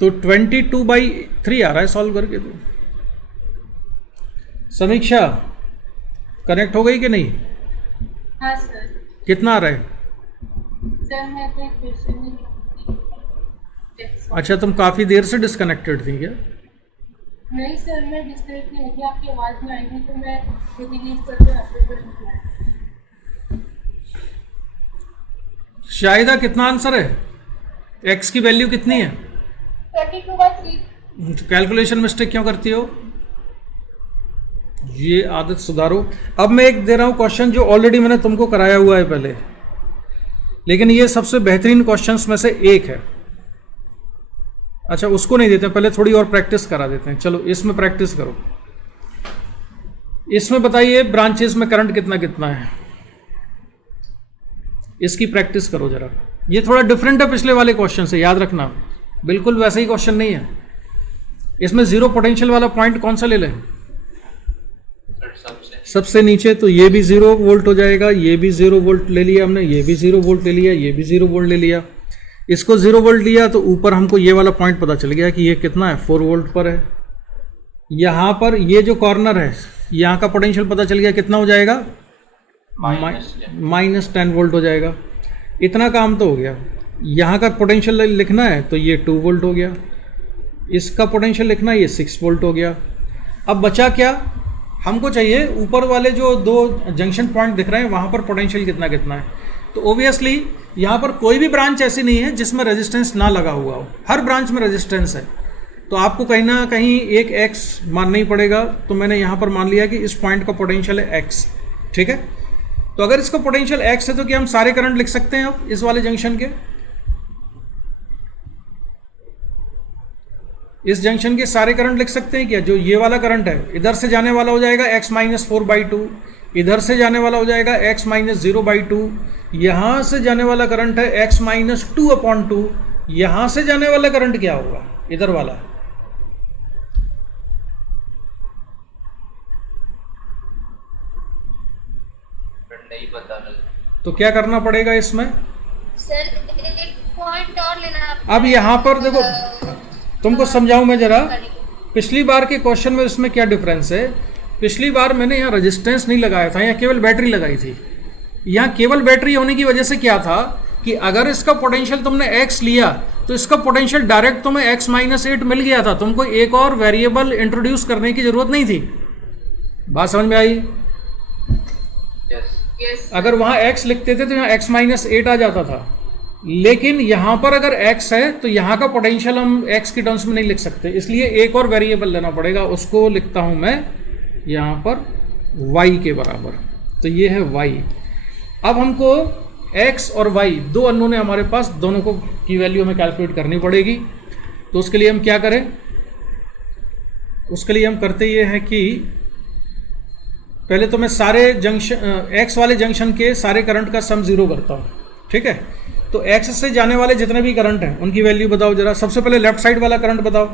तो 22/3 आ रहा है सॉल्व करके। तो समीक्षा कनेक्ट हो गई कि नहीं? हाँ सर। कितना आ रहा है? सर मैं कोई क्वेश्चन नहीं अच्छा, तुम काफ़ी देर से डिस्कनेक्टेड थी क्या? नहीं सर, मैं डिस्कनेक्ट नहीं हुई, आपकी आवाज़ में आई थी तो मैं डिलीट करके आपको कर दिया। शाहिदा कितना आंसर है? x की वैल्यू कितनी है? 22/3। तो कैलकुलेशन मिस्टेक क्यों करती हो? ये आदत सुधारो। अब मैं एक दे रहा हूँ क्वेश्चन जो ऑलरेडी मैंने तुमको कराया हुआ है पहले, लेकिन ये सबसे बेहतरीन क्वेश्चंस में से एक है। अच्छा, उसको नहीं देते, पहले थोड़ी और प्रैक्टिस करा देते हैं। चलो इसमें प्रैक्टिस करो। इसमें बताइए ब्रांचेस में करंट कितना कितना है, इसकी प्रैक्टिस करो जरा। ये थोड़ा डिफरेंट है पिछले वाले क्वेश्चन से, याद रखना, बिल्कुल वैसा ही क्वेश्चन नहीं है। इसमें जीरो पोटेंशियल वाला पॉइंट कौन सा ले लें? सबसे नीचे। तो ये भी 0 वोल्ट हो जाएगा, ये भी 0 वोल्ट ले लिया हमने, ये भी 0 वोल्ट ले लिया, ये भी 0 वोल्ट ले लिया। इसको 0 वोल्ट लिया तो ऊपर हमको ये वाला पॉइंट पता चल गया कि ये कितना है, 4 वोल्ट पर है। यहाँ पर ये जो कॉर्नर है, यहाँ का पोटेंशियल पता चल गया, कितना हो जाएगा? -10 वोल्ट हो जाएगा। इतना काम तो हो गया। यहाँ का पोटेंशियल लिखना है तो ये 2 वोल्ट हो गया, इसका पोटेंशियल लिखना है, ये 6 वोल्ट हो गया। अब बचा क्या? हमको चाहिए ऊपर वाले जो 2 जंक्शन पॉइंट दिख रहे हैं वहाँ पर पोटेंशियल कितना कितना है। तो ओबियसली यहाँ पर कोई भी ब्रांच ऐसी नहीं है जिसमें रेजिस्टेंस ना लगा हुआ हो, हर ब्रांच में रेजिस्टेंस है। तो आपको कहीं ना कहीं एक x मानना ही पड़ेगा। तो मैंने यहाँ पर मान लिया कि इस पॉइंट का पोटेंशियल है x, ठीक है। तो अगर इसका पोटेंशियल x है तो क्या हम सारे करंट लिख सकते हैं अब इस वाले जंक्शन के? इस जंक्शन के सारे करंट लिख सकते हैं क्या? जो ये वाला करंट है इधर से जाने वाला हो जाएगा x - 4/2, इधर से जाने वाला हो जाएगा x - 0/2, यहाँ से जाने वाला करंट है x - 2/2, यहाँ से जाने वाला करंट क्या होगा? इधर वाला। नहीं पता। तो क्या करना पड़ेगा इसमें? सर एक पॉइंट और लेना। अब यहाँ पर देखो, तुमको समझाऊं मैं जरा। पिछली बार के क्वेश्चन में इसमें क्या डिफरेंस है? पिछली बार मैंने यहाँ रेजिस्टेंस नहीं लगाया था, यहाँ केवल बैटरी लगाई थी। यहाँ केवल बैटरी होने की वजह से क्या था कि अगर इसका पोटेंशियल तुमने x लिया तो इसका पोटेंशियल डायरेक्ट तुम्हें x - 8 मिल गया था, तुमको एक और वेरिएबल इंट्रोड्यूस करने की जरूरत नहीं थी। बात समझ में आई? Yes. अगर वहाँ x लिखते थे तो यहाँ x - 8 आ जाता था, लेकिन यहाँ पर अगर x है तो यहाँ का पोटेंशियल हम x की टर्म्स में नहीं लिख सकते, इसलिए एक और वेरिएबल लेना पड़ेगा। उसको लिखता हूँ मैं यहाँ पर y के बराबर। तो ये है y। अब हमको x और y दो अननोन है हमारे पास, दोनों को की वैल्यू हमें कैलकुलेट करनी पड़ेगी। तो उसके लिए हम क्या करें? उसके लिए हम करते ये हैं कि पहले तो मैं सारे जंक्शन x वाले जंक्शन के सारे करंट का सम 0 करता हूँ, ठीक है। तो एक्स से जाने वाले जितने भी करंट हैं उनकी वैल्यू बताओ जरा। सबसे पहले लेफ्ट साइड वाला करंट बताओ।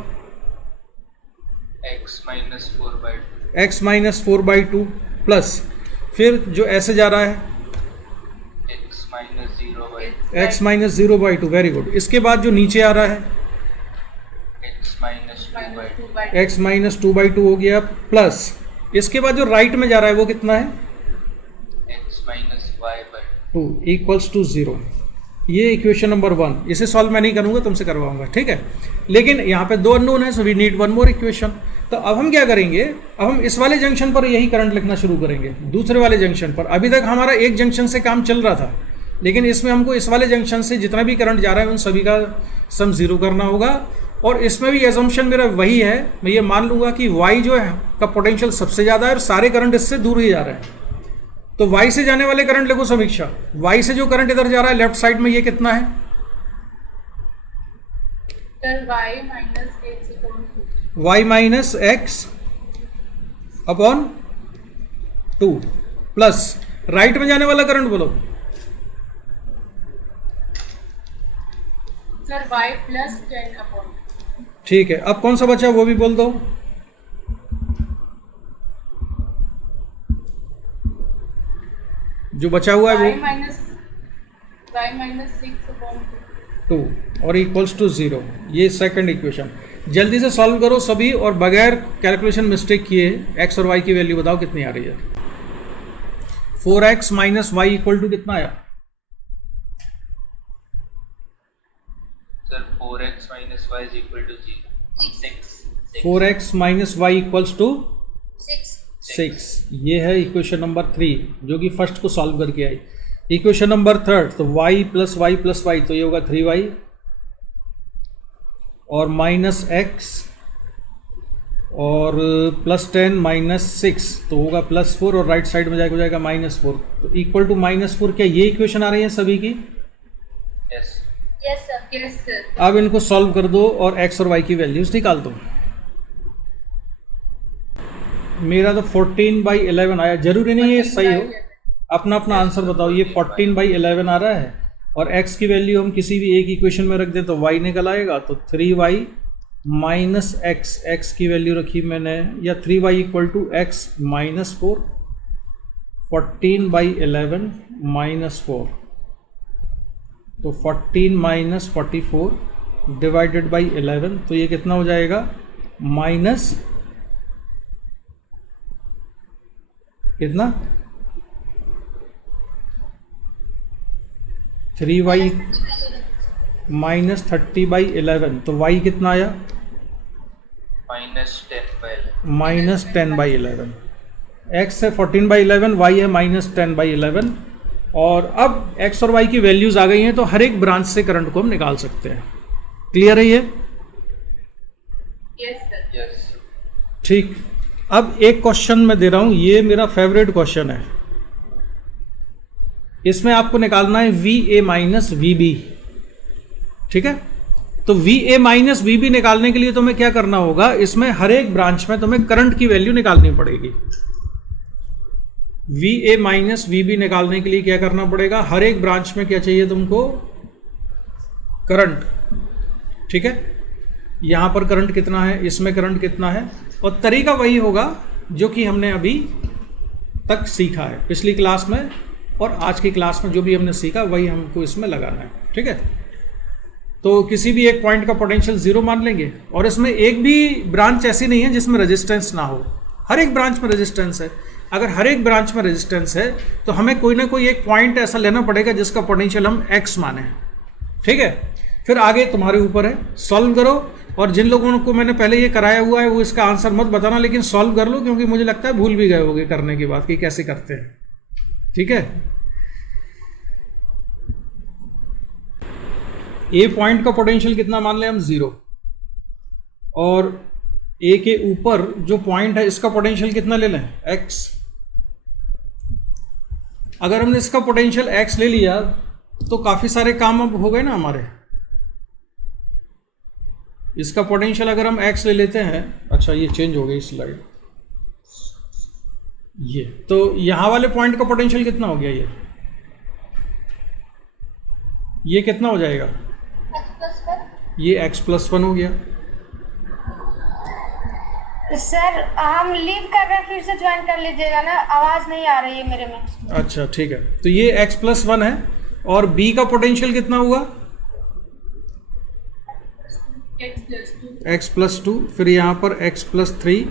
x minus 4/2 x minus 4/2 plus फिर जो ऐसे जा रहा है x minus 0/2 x minus 0/2। Very good. इसके बाद जो नीचे आ रहा है x minus 2/2 x माइनस 2/2 हो गया प्लस इसके बाद जो राइट में जा रहा है वो कितना है x minus y/2 2 equals to 0। ये इक्वेशन नंबर 1। इसे सॉल्व मैं नहीं करूंगा, तुमसे करवाऊंगा, ठीक है। लेकिन यहाँ पे 2 अननोन है, so we need one more equation. तो अब हम क्या करेंगे, अब हम इस वाले जंक्शन पर यही करंट लिखना शुरू करेंगे, दूसरे वाले जंक्शन पर। अभी तक हमारा एक जंक्शन से काम चल रहा था, लेकिन इसमें हमको इस वाले जंक्शन से जितना भी करंट जा रहा है उन सभी का सम 0 करना होगा। और इसमें भी एजम्पशन मेरा वही है, मैं ये मान लूँगा कि y जो है का पोटेंशियल सबसे ज़्यादा है और सारे करंट इससे दूर ही जा रहे हैं। तो y से जाने वाले करंट लिखो समीक्षा। y से जो करंट इधर जा रहा है लेफ्ट साइड में, ये कितना है sir y minus x upon 2। y minus x upon 2 plus right में जाने वाला करंट बोलो सर y प्लस 10 अपॉन। ठीक है। अब कौन सा बचा वो भी बोल दो। जो बचा हुआ है y वो माइनस 6 अपॉन 2 और इक्वल्स टू 0। ये सेकंड इक्वेशन। जल्दी से सॉल्व करो सभी और बगैर कैलकुलेशन मिस्टेक किए x और y की वैल्यू बताओ कितनी आ रही है। 4x minus y equal to कितना आया sir 4x minus y is equal to 6 4x minus y equals to 6। ये है इक्वेशन नंबर 3 जो कि फर्स्ट को सॉल्व करके आई। इक्वेशन नंबर 3 तो y plus y plus y तो ये होगा 3y और माइनस x और प्लस 10 माइनस 6 तो होगा प्लस 4 और राइट साइड में जाएगा हो जाएगा माइनस 4 तो इक्वल टू माइनस 4। क्या ये इक्वेशन आ रही है सभी की? yes yes sir. अब इनको सॉल्व कर दो और x और y की वैल्यूज निकाल दो। मेरा तो 14/11 आया। जरूरी नहीं है सही हो, अपना अपना आंसर बताओ। ये 14/11 आ रहा है और x की वैल्यू हम किसी भी एक इक्वेशन में रख दें तो y निकल आएगा। तो 3y माइनस एक्स, एक्स की वैल्यू रखी मैंने, या 3y equal to x minus 4। 14/11 minus 4 तो 14 माइनस 44 डिवाइडेड बाई 11 तो ये कितना हो जाएगा माइनस कितना 3y माइनस 30/11 तो y कितना आया माइनस 10/11। x है 14/11, y है माइनस 10/11। और अब x और y की वैल्यूज आ गई हैं तो हर एक ब्रांच से करंट को हम निकाल सकते हैं। क्लियर है ये? Yes sir. yes ठीक। अब एक क्वेश्चन मैं दे रहा हूं, ये मेरा फेवरेट क्वेश्चन है। इसमें आपको निकालना है VA माइनस VB। ठीक है, तो VA माइनस VB निकालने के लिए तुम्हें क्या करना होगा, इसमें हर एक ब्रांच में तुम्हें करंट की वैल्यू निकालनी पड़ेगी। VA माइनस VB निकालने के लिए क्या करना पड़ेगा, हर एक ब्रांच में क्या चाहिए तुमको, करंट। ठीक है, यहां पर करंट कितना है, इसमें करंट कितना है, और तरीका वही होगा जो कि हमने अभी तक सीखा है पिछली क्लास में और आज की क्लास में जो भी हमने सीखा वही हमको इसमें लगाना है। ठीक है, तो किसी भी एक पॉइंट का पोटेंशियल 0 मान लेंगे और इसमें एक भी ब्रांच ऐसी नहीं है जिसमें रेजिस्टेंस ना हो, हर एक ब्रांच में रेजिस्टेंस है। अगर हर एक ब्रांच में रेजिस्टेंस है तो हमें कोई ना कोई एक पॉइंट ऐसा लेना पड़ेगा जिसका पोटेंशियल हम x माने। ठीक है, फिर आगे तुम्हारे ऊपर है, सॉल्व करो। और जिन लोगों को मैंने पहले ये कराया हुआ है वो इसका आंसर मत बताना, लेकिन सॉल्व कर लो, क्योंकि मुझे लगता है भूल भी गए होगे करने की बात कि कैसे करते हैं। ठीक है, ए पॉइंट का पोटेंशियल कितना मान लें हम, 0, और ए के ऊपर जो पॉइंट है इसका पोटेंशियल कितना ले लें, x। अगर हमने इसका पोटेंशियल x ले लिया तो काफी सारे काम अब हो गए ना हमारे। इसका पोटेंशियल अगर हम x ले लेते हैं, अच्छा ये चेंज हो गई स्लाइड, ये तो यहां वाले पॉइंट का पोटेंशियल कितना हो गया, ये ये कितना हो जाएगा? ये x+1 हो गया। सर हम लीव कर रहे हैं, फिर से ज्वाइन कर लीजिएगा ना, आवाज़ नहीं आ रही है मेरे में। अच्छा ठीक है, तो ये x+1 है और b का पोटेंशियल कितना हुआ? x+2, फिर यहाँ पर x+3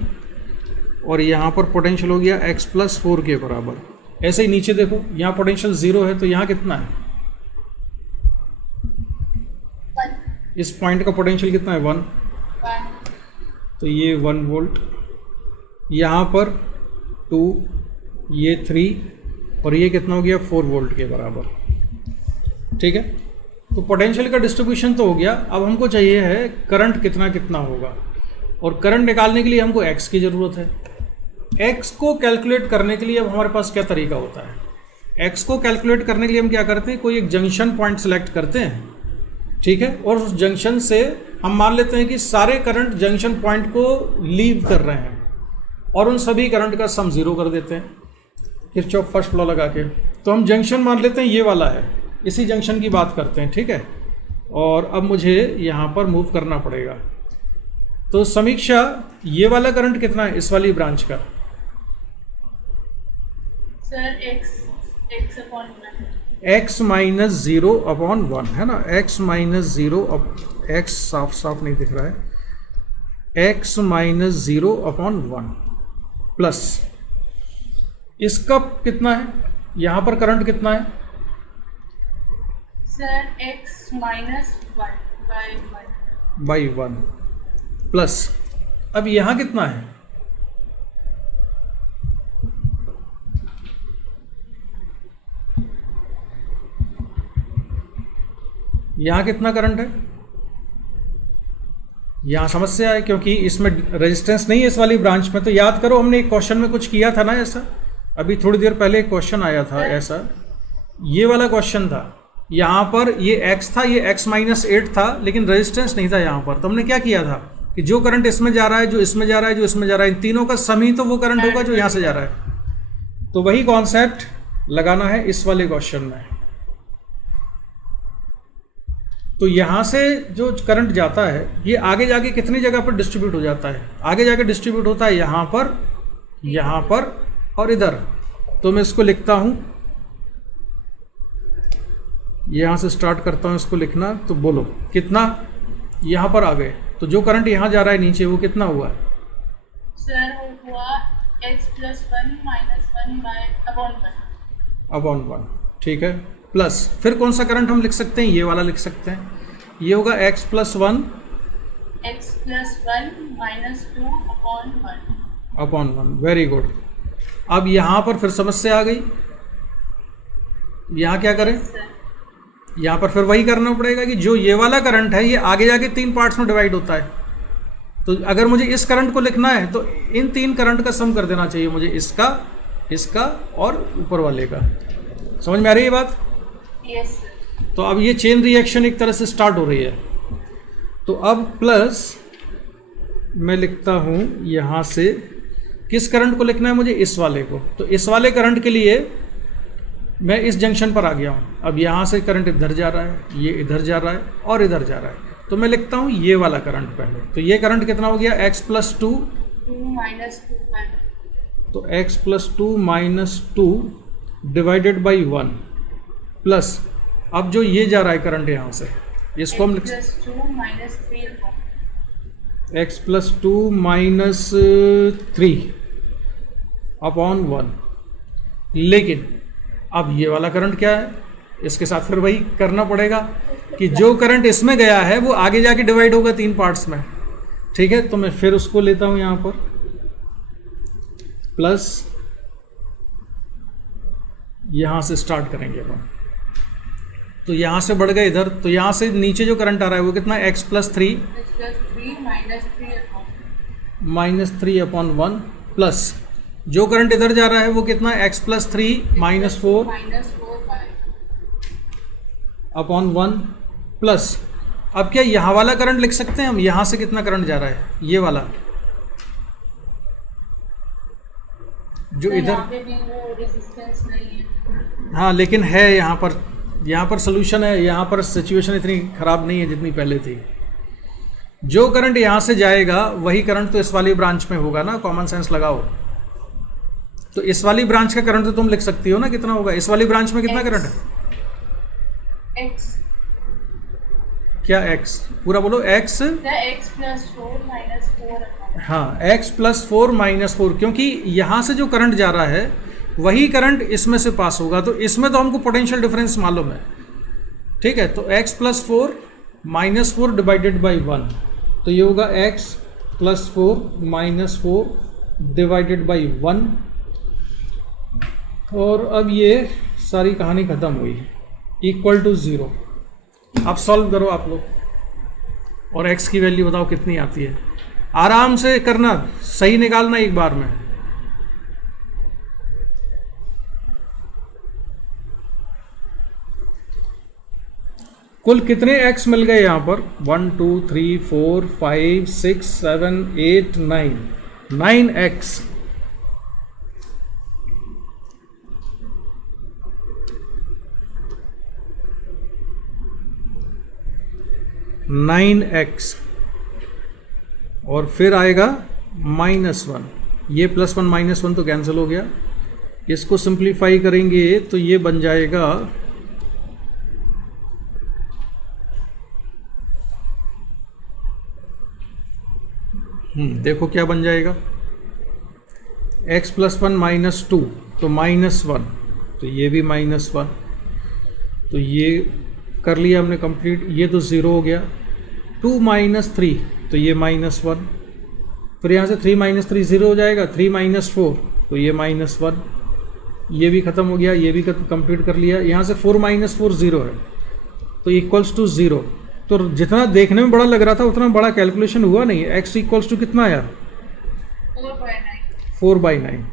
और यहाँ पर पोटेंशियल हो गया x+4 के बराबर। ऐसे ही नीचे देखो, यहाँ पोटेंशियल 0 है तो यहाँ कितना है? इस पॉइंट का पोटेंशियल कितना है? 1। तो ये 1 वोल्ट, यहाँ पर 2, ये 3 और ये कितना हो गया? 4 वोल्ट के बराबर। ठीक है, तो पोटेंशियल का डिस्ट्रीब्यूशन तो हो गया। अब हमको चाहिए है करंट कितना कितना होगा, और करंट निकालने के लिए हमको x की ज़रूरत है। x को कैलकुलेट करने के लिए अब हमारे पास क्या तरीका होता है? x को कैलकुलेट करने के लिए हम क्या करते हैं, कोई एक जंक्शन पॉइंट सेलेक्ट करते हैं, ठीक है, और उस जंक्शन से हम मान लेते हैं कि सारे करंट जंक्शन पॉइंट को लीव कर रहे हैं और उन सभी करंट का सम 0 कर देते हैं किरचॉफ फर्स्ट लॉ लगा के। तो हम जंक्शन मान लेते हैं ये वाला है, इसी जंक्शन की बात करते हैं, ठीक है। और अब मुझे यहाँ पर मूव करना पड़ेगा। तो समीक्षा, ये वाला करंट कितना है इस वाली ब्रांच का? सर x-0/1 है ना, x-0, x साफ साफ नहीं दिख रहा है, x-0/1 प्लस इसका कितना है, यहाँ पर करंट कितना है? सर x-1/1 प्लस अब यहाँ कितना है? यहाँ कितना करंट है? यहाँ समस्या है क्योंकि इसमें रेजिस्टेंस नहीं है इस वाली ब्रांच में। तो याद करो, हमने एक क्वेश्चन में कुछ किया था ना ऐसा, अभी थोड़ी देर पहले एक क्वेश्चन आया था ऐसा, ये वाला क्वेश्चन था। यहाँ पर ये x था, ये x-8 था, लेकिन रेजिस्टेंस नहीं था यहाँ पर। तो हमने क्या किया था कि जो करंट इसमें जा रहा है, जो इसमें जा रहा है, जो इसमें जा रहा है, इन तीनों का सम ही तो वो करंट होगा जो यहाँ से जा रहा है। तो वही कॉन्सेप्ट लगाना है इस वाले क्वेश्चन में। तो यहाँ से जो करंट जाता है ये आगे जाके कितनी जगह पर डिस्ट्रीब्यूट हो जाता है? आगे जाके डिस्ट्रीब्यूट होता है यहाँ पर और इधर। तो मैं इसको लिखता हूँ, यहाँ से स्टार्ट करता हूँ इसको लिखना। तो बोलो कितना यहाँ पर आ गए, तो जो करंट यहाँ जा रहा है नीचे वो कितना हुआ? सर वो हुआ x+1 - 1/1। ठीक है, प्लस फिर कौन सा करंट हम लिख सकते हैं? ये वाला लिख सकते हैं, ये होगा x+1 -2/1। Very good. अब यहाँ पर फिर समस्या आ गई, यहाँ क्या करें? यहाँ पर फिर वही करना पड़ेगा कि जो ये वाला करंट है ये आगे जाके 3 पार्ट्स में डिवाइड होता है। तो अगर मुझे इस करंट को लिखना है तो इन 3 करंट का सम कर देना चाहिए मुझे, इसका और ऊपर वाले का। समझ में आ रही है बात? Yes sir. तो अब ये चेन रिएक्शन एक तरह से स्टार्ट हो रही है। तो अब प्लस मैं लिखता हूँ यहाँ से, किस करंट को लिखना है मुझे? इस वाले को। तो इस वाले करंट के लिए मैं इस जंक्शन पर आ गया हूँ। अब यहाँ से करंट इधर जा रहा है, ये इधर जा रहा है और इधर जा रहा है। तो मैं लिखता हूँ ये वाला करंट पहले। तो ये करंट कितना हो गया? x+2 तो x+2 डिवाइडेड बाई 1 प्लस अब जो ये जा रहा है करंट यहाँ से, इसको हम x+2 -3/1। लेकिन अब ये वाला करंट क्या है? इसके साथ फिर वही करना पड़ेगा कि जो करंट इसमें गया है वो आगे जाके डिवाइड होगा 3 पार्ट्स में। ठीक है, तो मैं फिर उसको लेता हूँ यहाँ पर, प्लस यहाँ से स्टार्ट करेंगे अपन। तो यहाँ से बढ़ गए इधर, तो यहाँ से नीचे जो करंट आ रहा है वो कितना है? x+3 -3/1 प्लस जो करंट इधर जा रहा है वो कितना है? x+3 -4/1 प्लस अब क्या यहाँ वाला करंट लिख सकते हैं हम? यहाँ से कितना करंट जा रहा है? ये वाला जो इधर, रेजिस्टेंस नहीं है। हाँ लेकिन है यहाँ पर यहाँ पर सोल्यूशन है, यहाँ पर सिचुएशन इतनी ख़राब नहीं है जितनी पहले थी। जो करंट यहाँ से जाएगा वही करंट तो इस वाली ब्रांच में होगा ना, कॉमन सेंस लगाओ। तो इस वाली ब्रांच का करंट तो तुम लिख सकती हो ना, कितना होगा इस वाली ब्रांच में, कितना करंट है? x क्या x? पूरा बोलो x। x plus 4 minus 4। हाँ, x प्लस 4 माइनस 4, क्योंकि यहाँ से जो करंट जा रहा है वही करंट इसमें से पास होगा, तो इसमें तो हमको पोटेंशियल डिफरेंस मालूम है, ठीक है। तो x plus 4 minus 4 divided by 1, तो ये होगा x plus 4 minus 4 divided by 1। और अब ये सारी कहानी ख़त्म हुई, इक्वल टू 0। अब सॉल्व करो आप लोग और x की वैल्यू बताओ कितनी आती है। आराम से करना, सही निकालना एक बार में। कुल कितने x मिल गए यहाँ पर? 1 2 3 4 5 6 7 8 9 9x। x और फिर आएगा -1। ये +1 -1 तो कैंसिल हो गया। इसको सिंप्लीफाई करेंगे तो ये बन जाएगा देखो क्या बन जाएगा, x प्लस 1 माइनस 2 तो -1, तो ये भी -1, तो ये कर लिया हमने कंप्लीट। ये तो 0 हो गया। 2 माइनस 3 तो ये -1, फिर यहाँ से 3 माइनस 3 0 हो जाएगा। 3 माइनस 4 तो ये -1, ये भी ख़त्म हो गया, ये भी कंप्लीट कर लिया। यहाँ से 4 माइनस 4 0 है, तो इक्वल्स टू 0। तो जितना देखने में बड़ा लग रहा था उतना बड़ा कैलकुलेशन हुआ नहीं। x इक्वल्स टू कितना आया? 4/9।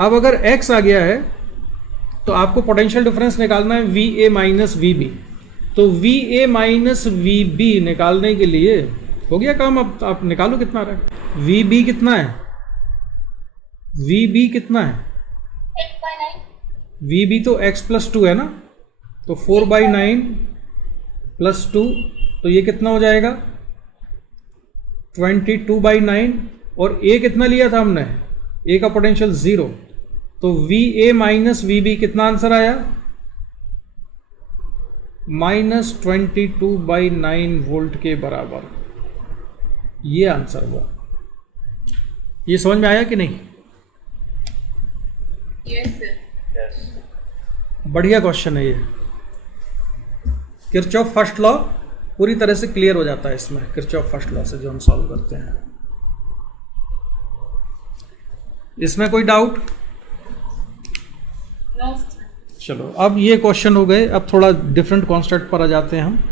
अब अगर x आ गया है तो आपको पोटेंशियल डिफरेंस निकालना है VA माइनस VB। तो VA माइनस VB निकालने के लिए हो गया काम। अब आप निकालो कितना रहा है। VB कितना है? VB कितना है? 8/9। VB तो x प्लस 2 है ना, तो 4/9 प्लस 2, तो ये कितना हो जाएगा? 22/9। और a कितना लिया था हमने? a का पोटेंशियल 0, तो VA माइनस VB कितना आंसर आया? -22/9 वोल्ट के बराबर। ये आंसर हुआ। ये समझ में आया कि नहीं? Yes sir. बढ़िया क्वेश्चन है ये। किरचॉफ फर्स्ट लॉ पूरी तरह से क्लियर हो जाता है इसमें, किरचॉफ फर्स्ट लॉ से जो हम सॉल्व करते हैं। इसमें कोई डाउट? नो। चलो, अब ये क्वेश्चन हो गए। अब थोड़ा डिफरेंट कॉन्सेप्ट पर आ जाते हैं हम।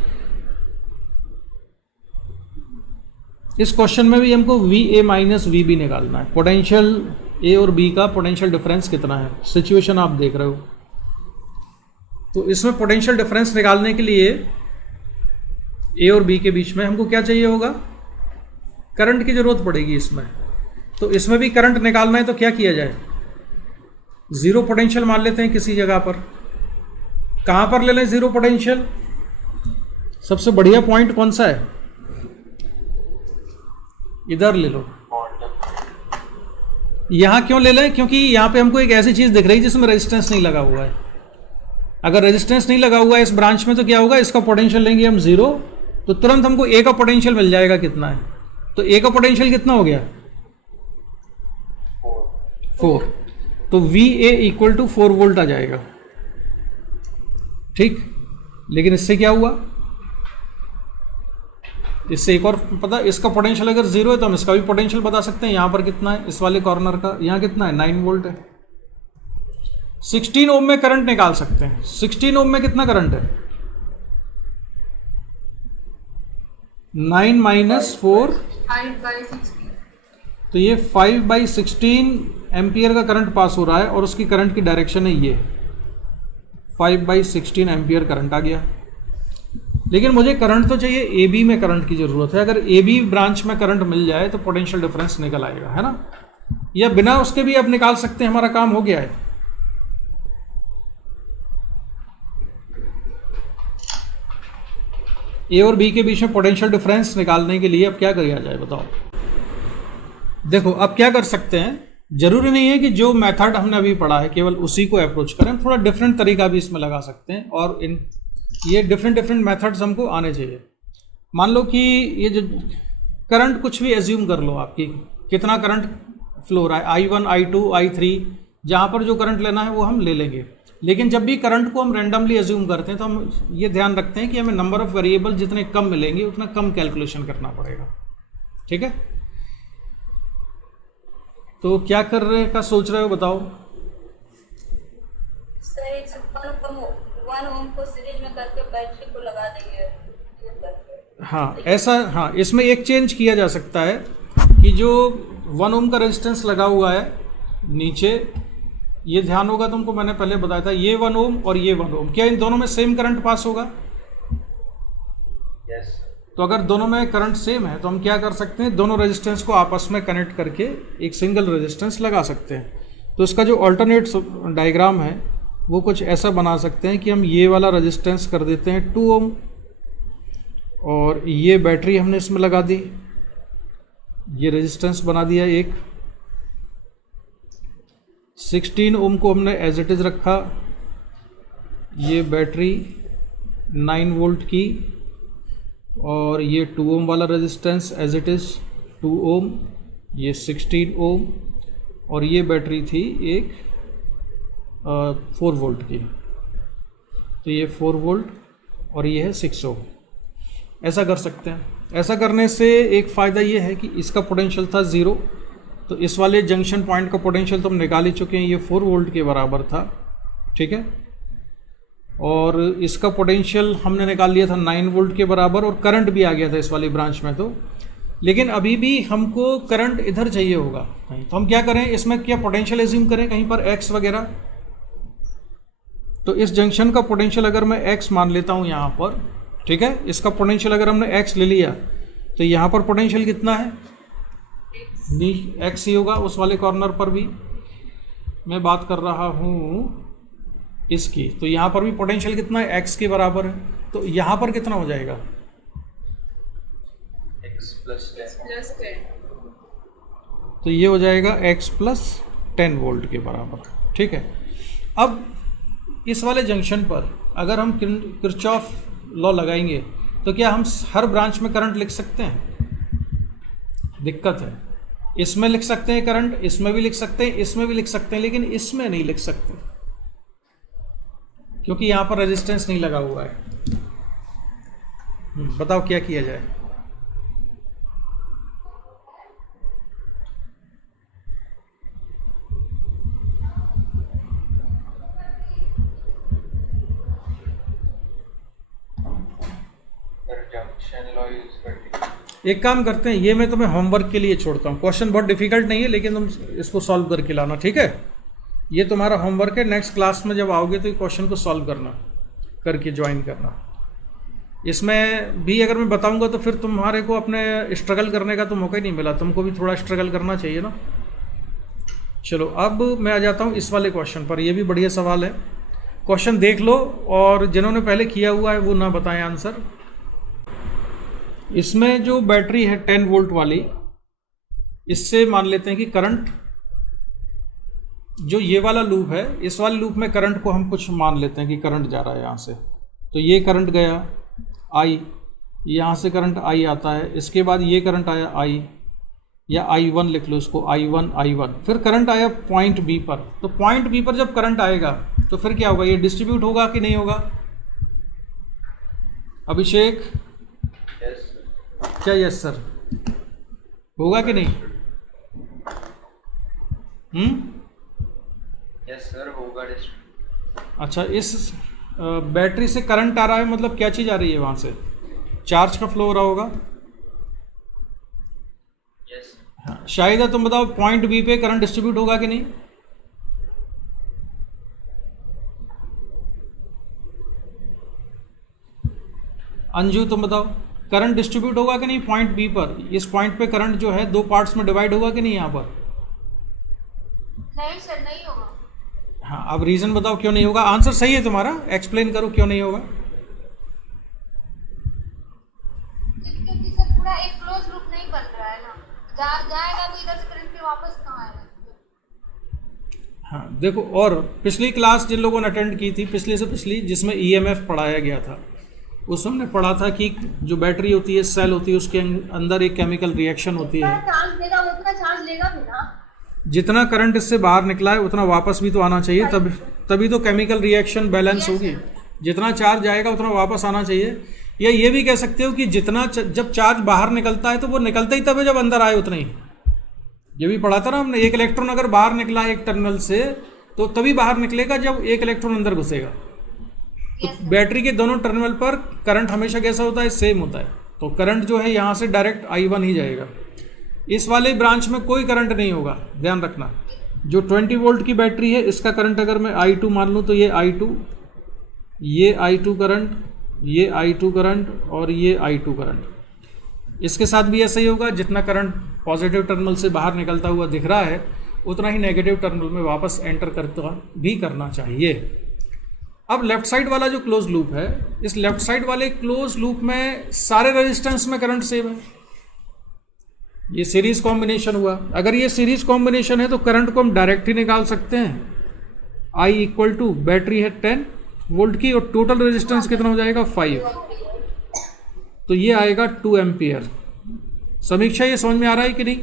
इस क्वेश्चन में भी हमको VA माइनस VB निकालना है। पोटेंशियल A और B का पोटेंशियल डिफरेंस कितना है, सिचुएशन आप देख रहे हो। तो इसमें पोटेंशियल डिफरेंस निकालने के लिए A और B के बीच में हमको क्या चाहिए होगा? करंट की जरूरत पड़ेगी इसमें। तो इसमें भी करंट निकालना है, तो क्या किया जाए? 0 पोटेंशियल मान लेते हैं किसी जगह पर। कहाँ पर ले लें 0 पोटेंशियल? सबसे बढ़िया पॉइंट कौन सा है? इधर ले लो। यहाँ क्यों ले लें? क्योंकि यहाँ पे हमको एक ऐसी चीज़ दिख रही है जिसमें रेजिस्टेंस नहीं लगा हुआ है। अगर रेजिस्टेंस नहीं लगा हुआ है इस ब्रांच में, तो क्या होगा? इसका पोटेंशियल लेंगे हम 0, तो तुरंत हमको A का पोटेंशियल मिल जाएगा। कितना है? तो A का पोटेंशियल कितना हो गया? 4। तो VA इक्वल टू 4 वोल्ट आ जाएगा। ठीक, लेकिन इससे क्या हुआ? इससे एक और पता, इसका पोटेंशियल अगर 0 है तो हम इसका भी पोटेंशियल बता सकते हैं। यहाँ पर कितना है इस वाले कॉर्नर का? यहाँ कितना है? 9 वोल्ट है। 16 ओम में करंट निकाल सकते हैं। 16 ओम में कितना करंट है? 9 माइनस 4, 5/16। तो ये 5/16 एम्पियर का करंट पास हो रहा है, और उसकी करंट की डायरेक्शन है ये 5/16 एम्पियर करंट आ गया। लेकिन मुझे करंट तो चाहिए AB में करंट की ज़रूरत है। अगर AB ब्रांच में करंट मिल जाए तो पोटेंशियल डिफरेंस निकल आएगा, है ना? या बिना उसके भी अब निकाल सकते हैं, हमारा काम हो गया है। ए और बी के बीच में पोटेंशियल डिफरेंस निकालने के लिए अब क्या किया जाए बताओ। देखो अब क्या कर सकते हैं, जरूरी नहीं है कि जो मेथड हमने अभी पढ़ा है केवल उसी को अप्रोच करें, थोड़ा डिफरेंट तरीका भी इसमें लगा सकते हैं और ये डिफरेंट मेथड्स हमको आने चाहिए। मान लो कि ये जो करंट कुछ भी एज्यूम कर लो, आपकी कितना करंट फ्लो हो रहा है, I1 I2 I3, जहाँ पर जो करंट लेना है वो हम ले लेंगे। लेकिन जब भी करंट को हम रैंडमली एज्यूम करते हैं तो हम ये ध्यान रखते हैं कि हमें नंबर ऑफ वेरिएबल जितने कम मिलेंगे उतना कम कैलकुलेशन करना पड़ेगा। ठीक है, तो क्या कर रहे का सोच रहे हो बताओ। सर 1 ओम को सीरीज में करके बैटरी को लगा देंगे। हाँ ऐसा, हाँ इसमें एक चेंज किया जा सकता है कि जो 1 ओम का रेजिस्टेंस लगा हुआ है नीचे, ये ध्यान होगा तुमको, मैंने पहले बताया था ये 1 ओम और ये 1 ओम, क्या इन दोनों में सेम करंट पास होगा? यस। तो अगर दोनों में करंट सेम है तो हम क्या कर सकते हैं, दोनों रेजिस्टेंस को आपस में कनेक्ट करके एक सिंगल रेजिस्टेंस लगा सकते हैं। तो इसका जो अल्टरनेट डायग्राम है वो कुछ ऐसा बना सकते हैं कि हम ये वाला रेजिस्टेंस कर देते हैं 2 ओम और ये बैटरी हमने इसमें लगा दी, ये रेजिस्टेंस बना दिया एक। 16 ओम को हमने एज इट इज़ रखा, ये बैटरी 9 वोल्ट की और ये 2 ओम वाला रेजिस्टेंस एज इट इज़ 2 ओम, ये 16 ओम और ये बैटरी थी एक 4 वोल्ट की, तो ये 4 वोल्ट और ये है 6 ओम। ऐसा कर सकते हैं। ऐसा करने से एक फ़ायदा ये है कि इसका पोटेंशियल था 0, तो इस वाले जंक्शन पॉइंट का पोटेंशियल तो हम निकाल ही चुके हैं, ये 4 वोल्ट के बराबर था। ठीक है, और इसका पोटेंशियल हमने निकाल लिया था 9 वोल्ट के बराबर और करंट भी आ गया था इस वाली ब्रांच में। तो लेकिन अभी भी हमको करंट इधर चाहिए होगा कहीं, तो हम क्या करें, इसमें क्या पोटेंशियल एज्यूम करें कहीं पर x वगैरह। तो इस जंक्शन का पोटेंशियल अगर मैं x मान लेता हूँ यहाँ पर, ठीक है, इसका पोटेंशियल अगर हमने x ले लिया तो यहाँ पर पोटेंशियल कितना है, x ही होगा। उस वाले कॉर्नर पर भी मैं बात कर रहा हूँ इसकी, तो यहाँ पर भी पोटेंशियल कितना है, x के बराबर है। तो यहाँ पर कितना हो जाएगा, x प्लस 10। तो ये हो जाएगा x प्लस 10 वोल्ट के बराबर। ठीक है, अब इस वाले जंक्शन पर अगर हम किरचॉफ लॉ लगाएंगे तो क्या हम हर ब्रांच में करंट लिख सकते हैं? दिक्कत है, इसमें लिख सकते हैं करंट, इसमें भी लिख सकते हैं, इसमें भी लिख सकते हैं, लेकिन इसमें नहीं लिख सकते क्योंकि यहाँ पर रेजिस्टेंस नहीं लगा हुआ है। बताओ क्या किया जाए। जंक्शन लॉ यूज करके एक काम करते हैं, ये मैं तुम्हें होमवर्क के लिए छोड़ता हूँ, क्वेश्चन बहुत डिफिकल्ट नहीं है लेकिन तुम इसको सॉल्व करके लाना। ठीक है, ये तुम्हारा होमवर्क है, नेक्स्ट क्लास में जब आओगे तो ये क्वेश्चन को सॉल्व करना, करके ज्वाइन करना। इसमें भी अगर मैं बताऊंगा तो फिर तुम्हारे को अपने स्ट्रगल करने का तो मौका ही नहीं मिला, तुमको भी थोड़ा स्ट्रगल करना चाहिए ना। चलो अब मैं आ जाता हूँ इस वाले क्वेश्चन पर, ये भी बढ़िया सवाल है, क्वेश्चन देख लो और जिन्होंने पहले किया हुआ है वो ना बताएं आंसर। इसमें जो बैटरी है 10 वोल्ट वाली, इससे मान लेते हैं कि करंट, जो ये वाला लूप है, इस वाले लूप में करंट को हम कुछ मान लेते हैं कि करंट जा रहा है यहाँ से, तो ये करंट गया I, यहाँ से करंट I आता है, इसके बाद ये करंट आया I या I1 लिख लो इसको, I1, फिर करंट आया पॉइंट B पर। तो पॉइंट B पर जब करंट आएगा तो फिर क्या होगा, ये डिस्ट्रीब्यूट होगा कि नहीं होगा? अभिषेक, क्या यस सर, होगा कि नहीं? यस सर, होगा डिस्ट्रीब्यूट। अच्छा, इस बैटरी से करंट आ रहा है, मतलब क्या चीज़ आ रही है वहाँ से, चार्ज का फ्लो हो रहा होगा। यस। हाँ, शायद है, तुम बताओ पॉइंट बी पे करंट डिस्ट्रीब्यूट होगा कि नहीं? अंजू तुम बताओ, करंट डिस्ट्रीब्यूट होगा कि नहीं पॉइंट बी पर? इस पॉइंट पे करंट जो है 2 पार्ट्स में डिवाइड होगा कि नहीं यहाँ पर? नहीं सर, नहीं होगा। हाँ, अब रीज़न बताओ क्यों नहीं होगा। आंसर सही है तुम्हारा, एक्सप्लेन करो क्यों नहीं होगा। पूरा एक क्लोज लूप नहीं बन रहा है ना, जाएगा तो इधर से करंट फिर वापस कहाँ आएगा? हाँ देखो, और पिछली क्लास जिन लोगों ने अटेंड की थी, पिछली से पिछली, जिसमें ईएमएफ पढ़ाया गया था, उसमें हमने पढ़ा था कि जो बैटरी होती है, सेल होती है, उसके अंदर एक केमिकल रिएक्शन होती है। चार्ज देगा उतना चार्ज लेगा भी ना, जितना करंट इससे बाहर निकला है उतना वापस भी तो आना चाहिए, तभी तो केमिकल रिएक्शन बैलेंस होगी। जितना चार्ज आएगा उतना वापस आना चाहिए। या ये भी कह सकते हो कि जितना जब चार्ज बाहर निकलता है तो वो निकलता ही तब है जब अंदर आए उतना ही। ये भी पढ़ा था ना हमने, एक इलेक्ट्रॉन अगर बाहर निकला एक टर्मिनल से तो तभी बाहर निकलेगा जब एक इलेक्ट्रॉन अंदर घुसेगा। तो बैटरी के दोनों टर्मिनल पर करंट हमेशा कैसा होता है? सेम होता है। तो करंट जो है यहाँ से डायरेक्ट I1 ही जाएगा। इस वाले ब्रांच में कोई करंट नहीं होगा, ध्यान रखना। जो 20 वोल्ट की बैटरी है, इसका करंट अगर मैं I2 मान लूँ तो ये I2, ये I2 करंट, ये I2 करंट और ये I2 करंट। इसके साथ भी ऐसा ही होगा, जितना करंट पॉजिटिव टर्मिनल से बाहर निकलता हुआ दिख रहा है उतना ही नेगेटिव टर्मिनल में वापस एंटर करता भी करना चाहिए। अब लेफ्ट साइड वाला जो क्लोज लूप है, इस लेफ्ट साइड वाले क्लोज लूप में सारे रेजिस्टेंस में करंट सेम है। ये सीरीज कॉम्बिनेशन हुआ। अगर ये सीरीज कॉम्बिनेशन है तो करंट को हम डायरेक्ट ही निकाल सकते हैं। I इक्वल टू बैटरी है 10 वोल्ट की और टोटल रेजिस्टेंस कितना हो जाएगा? 5। तो ये आएगा 2 एम्पियर। समीक्षा, ये समझ में आ रहा है कि नहीं?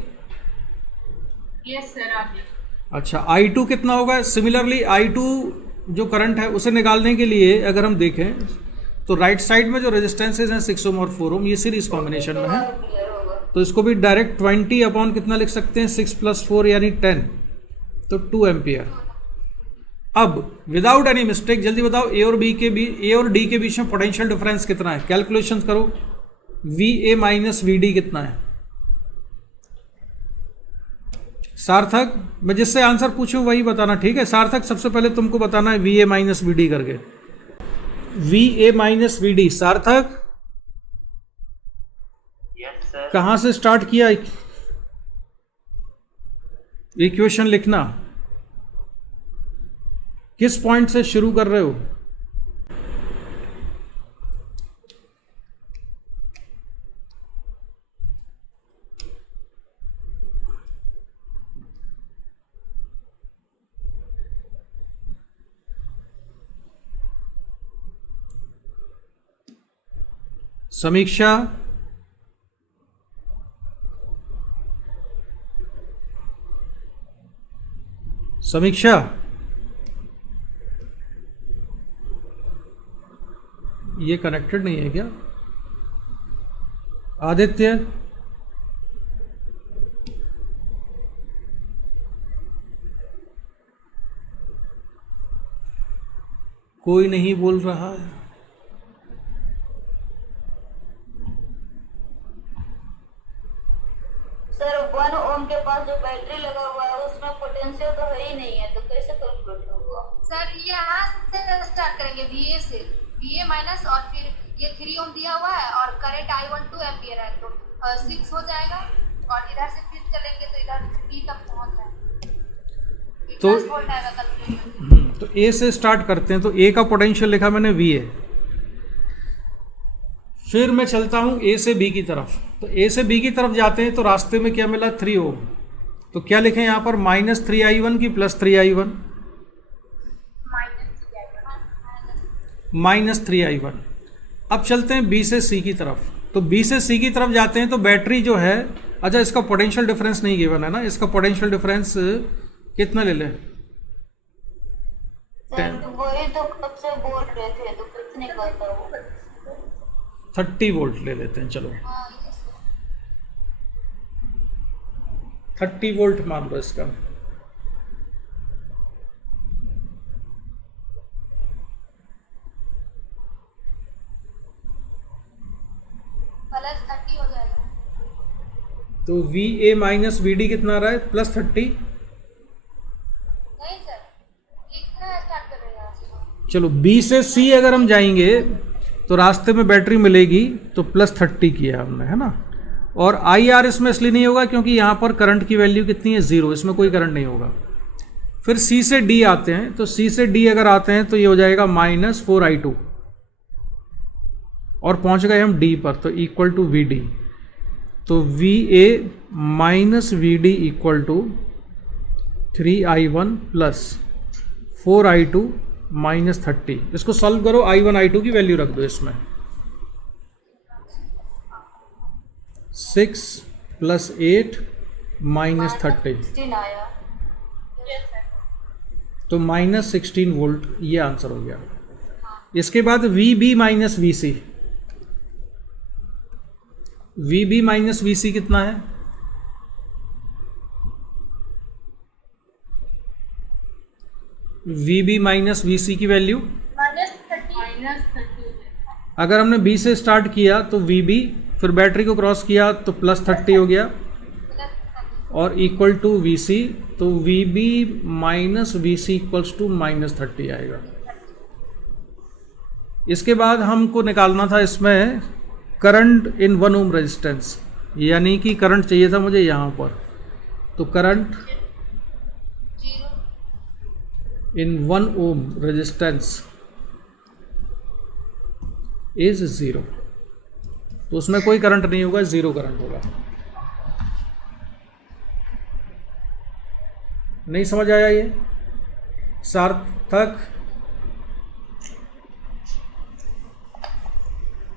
यस सर, आ गया। अच्छा, I2 कितना होगा? सिमिलरली I2 जो करंट है उसे निकालने के लिए अगर हम देखें तो राइट साइड में जो रेजिस्टेंसेज हैं 6 ओम और 4 ओम, ये सीरीज कॉम्बिनेशन में है। तो इसको भी डायरेक्ट 20 अपॉन कितना लिख सकते हैं? 6 + 4 यानी 10, तो 2 एम्पियर। अब विदाउट एनी मिस्टेक जल्दी बताओ, ए और डी के बीच में पोटेंशियल डिफरेंस कितना है? कैलकुलेशन करो। VA माइनस VD कितना है? सार्थक, मैं जिससे आंसर पूछूं वही बताना, ठीक है? सार्थक, सबसे पहले तुमको बताना है VA माइनस VD करके। VA माइनस VD, सार्थक कहां से स्टार्ट किया? इक्वेशन लिखना किस पॉइंट से शुरू कर रहे हो? समीक्षा, समीक्षा, ये कनेक्टेड नहीं है क्या? आदित्य, कोई नहीं बोल रहा है। सर 1 ओम के पास जो बैटरी लगा हुआ है उसमें पोटेंशियल तो है ही नहीं है, तो कैसे कैलकुलेट होगा? सर यहाँ से स्टार्ट करेंगे VA से, VA माइनस, और फिर ये 3 ओम दिया हुआ है और करंट I1 2 एम्पियर है, तो 6 हो जाएगा। और इधर से फिर चलेंगे तो इधर B तक पहुंच जाएगा, तो 10 वोल्ट आएगा कैलकुलेशन। तो A से स्टार्ट करते हैं। तो A का पोटेंशियल लिखा मैंने VA। फिर मैं चलता हूँ A से B की तरफ। तो A से B की तरफ जाते हैं तो रास्ते में क्या मिला? 3 ओम। तो क्या लिखें यहाँ पर? -3I1 की +3I1, -3I1। अब चलते हैं B से C की तरफ। तो B से C की तरफ जाते हैं तो बैटरी जो है, अच्छा इसका पोटेंशियल डिफरेंस नहीं गिवन है ना, इसका पोटेंशियल डिफरेंस कितना ले लें? वही तो कब से बोल रहे थे, तो कुछ नहीं करता वो। 30 वोल्ट ले लेते हैं, चलो 30 वोल्ट मान लो इसका। +30 हो जाएगा। तो VA माइनस VD कितना आ रहा है? +30। नहीं सर, इतना स्टार्ट कर रहे हैं यहाँ से। चलो B से C अगर हम जाएंगे तो रास्ते में बैटरी मिलेगी, तो +30 किया हमने, है ना। और IR इसमें इसलिए नहीं होगा क्योंकि यहाँ पर करंट की वैल्यू कितनी है? 0, इसमें कोई करंट नहीं होगा। फिर C से D आते हैं, तो C से D अगर आते हैं तो ये हो जाएगा -4I2 और पहुँच गए हम D पर, तो इक्वल टू VD। तो VA minus VD equal to 3I1 plus 4I2 minus 30। इसको सॉल्व करो, I1 I2 की वैल्यू रख दो इसमें। 6 प्लस 8 माइनस 30, 16 आया। तो माइनस 16 वोल्ट, ये आंसर हो गया। इसके बाद VB minus VC, VB minus VC कितना है? VB माइनस VC की वैल्यू -30 अगर हमने B से स्टार्ट किया तो VB, फिर बैटरी को क्रॉस किया तो प्लस 30 हो गया और इक्वल टू VC, तो VB minus VC equals to minus 30 आएगा। इसके बाद हमको निकालना था इसमें करंट इन 1 ओम रेजिस्टेंस, यानी कि करंट चाहिए था मुझे यहाँ पर, तो current in 1 ohm resistance is 0, तो उसमें कोई करंट नहीं होगा, 0 करंट होगा। नहीं समझ आया ये सार्थक?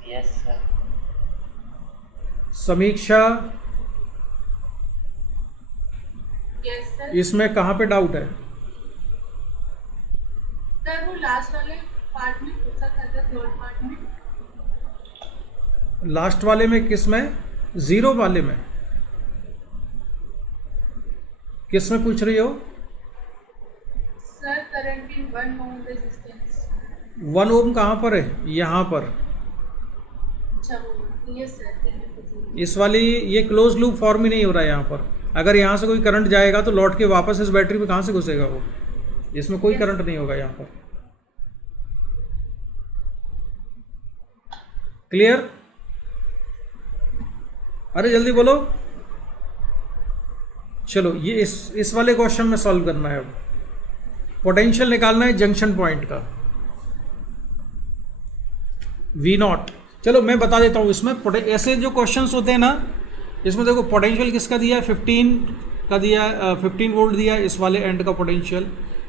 Yes sir. समीक्षा, यस सर। इसमें कहाँ पे डाउट है? सर वो लास्ट वाले पार्ट में पूछा था, थर्ड पार्ट में। लास्ट वाले में किस में? 0 वाले में किस में पूछ रही हो? Sir current in 1 ohm resistance. 1 ओम कहाँ पर है? यहाँ पर। अच्छा वो, यस सर। इस वाली ये क्लोज लूप फॉर्म ही नहीं हो रहा है यहाँ पर। अगर यहाँ से कोई करंट जाएगा तो लौट के वापस इस बैटरी पे कहाँ से घुसेगा वो? इसमें कोई करंट नहीं होगा यहाँ पर। क्लियर? अरे जल्दी बोलो। चलो ये इस वाले क्वेश्चन में सॉल्व करना है। अब पोटेंशियल निकालना है जंक्शन पॉइंट का, V0। चलो मैं बता देता हूँ इसमें ऐसे जो क्वेश्चंस होते हैं ना, इसमें देखो पोटेंशियल किसका दिया है? 15 का दिया है, 15 वोल्ट दिया है इस वाले एंड का पोटेंशियल,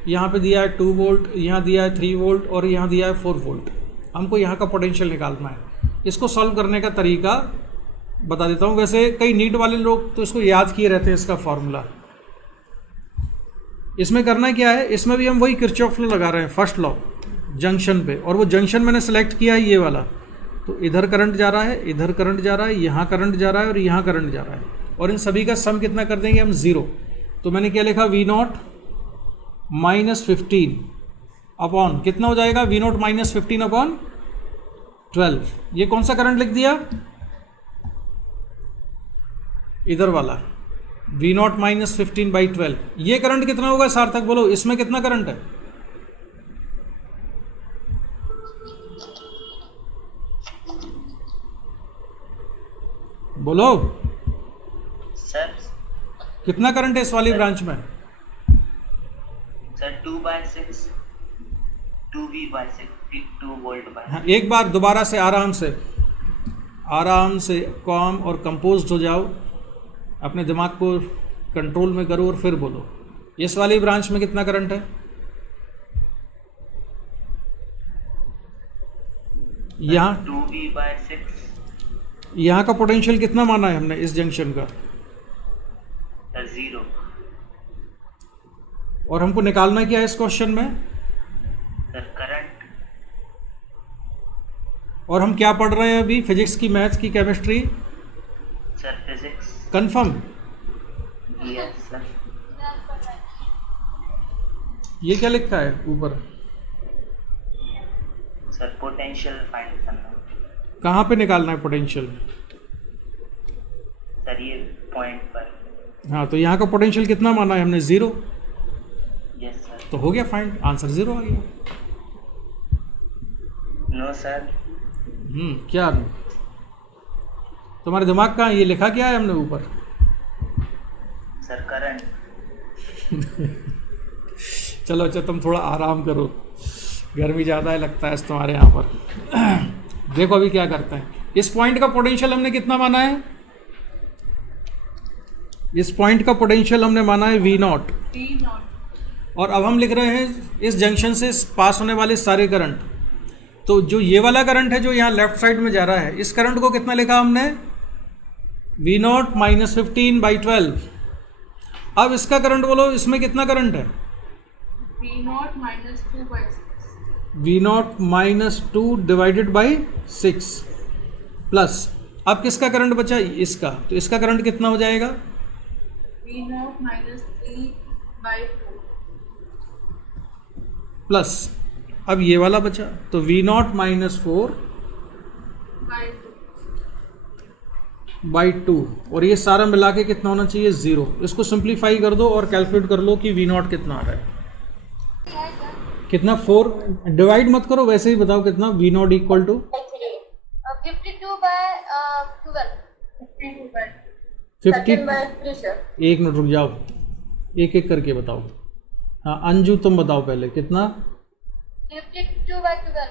यहाँ पे दिया है 2 वोल्ट, यहाँ दिया है 3 वोल्ट और यहाँ दिया है 4 वोल्ट। हमको यहाँ का पोटेंशियल निकालना है। इसको सॉल्व करने का तरीका बता देता हूँ। वैसे कई नीट वाले लोग तो इसको याद किए रहते हैं इसका फॉर्मूला। इसमें करना क्या है, इसमें भी हम वही किरचॉफ लॉ लगा रहे हैं, फर्स्ट लॉ जंक्शन पे, और वो जंक्शन मैंने सेलेक्ट किया है ये वाला। तो इधर करंट जा रहा है, इधर करंट जा रहा है, यहाँ करंट जा रहा है और यहाँ करंट जा रहा है, और इन सभी का सम कितना कर देंगे हम? 0। तो मैंने क्या लिखा? V0 माइनस 15 अपॉन कितना हो जाएगा? V0 minus 15 upon 12। ये कौन सा करंट लिख दिया? इधर वाला V0 माइनस 15 बाई 12। ये करंट कितना होगा सार्थक? बोलो इसमें कितना करंट है? बोलो सर कितना करंट है इस वाली ब्रांच में? Sir 2/6 2V/6 2 volt by. हाँ, एक बार दोबारा से आराम से कॉम और कंपोज्ड हो जाओ, अपने दिमाग को कंट्रोल में करो और फिर बोलो। इस वाली ब्रांच में कितना करंट है? यहाँ 2V/6। यहाँ का पोटेंशियल कितना माना है हमने इस जंक्शन का? 0। और हमको निकालना क्या है इस क्वेश्चन में? Sir current. और हम क्या पढ़ रहे हैं अभी? फिजिक्स की, मैथ्स की, chemistry? Sir physics. Confirm? Yes sir. ये क्या लिखा है ऊपर? सर पोटेंशियल फाइंड करना। कहाँ पे निकालना है पोटेंशियल? सर ये पॉइंट पर। हाँ, तो यहाँ का पोटेंशियल कितना माना है हमने? 0। Yes sir. तो हो गया फाइंड, आंसर 0 आ गया। No sir. क्या तुम्हारे दिमाग का ये लिखा क्या है हमने ऊपर? Sir current. चलो अच्छा, तुम थोड़ा आराम करो, गर्मी ज़्यादा है लगता है तुम्हारे यहाँ पर। देखो अभी क्या करते हैं। इस पॉइंट का पोटेंशियल हमने कितना माना है? इस पॉइंट का पोटेंशियल हमने माना है वी नॉट, वी नॉट। और अब हम लिख रहे हैं इस जंक्शन से पास होने वाले सारे करंट। तो जो ये वाला करंट है जो यहाँ लेफ्ट साइड में जा रहा है, इस करंट को कितना लिखा हमने, वी नॉट माइनस 15/12। अब इसका करंट बोलो, इसमें कितना करंट है, V naught minus 2/6। V naught minus 2 divided by 6 plus, अब किसका करंट बचा, इसका, तो इसका करंट कितना हो जाएगा, वी नॉट माइनस 3/4 प्लस अब ये वाला बचा, तो वी नॉट माइनस 4/2, और ये सारा मिला के कितना होना चाहिए, 0। इसको सिंप्लीफाई कर दो और कैलकुलेट कर लो कि वी नॉट कितना आ रहा है, कितना, 4। डिवाइड मत करो, वैसे ही बताओ कितना, V naught equal to 52/12। 50 sir. एक मिनट रुक जाओ, एक एक करके बताओ। हाँ अंजू तुम बताओ पहले, कितना, 52/12।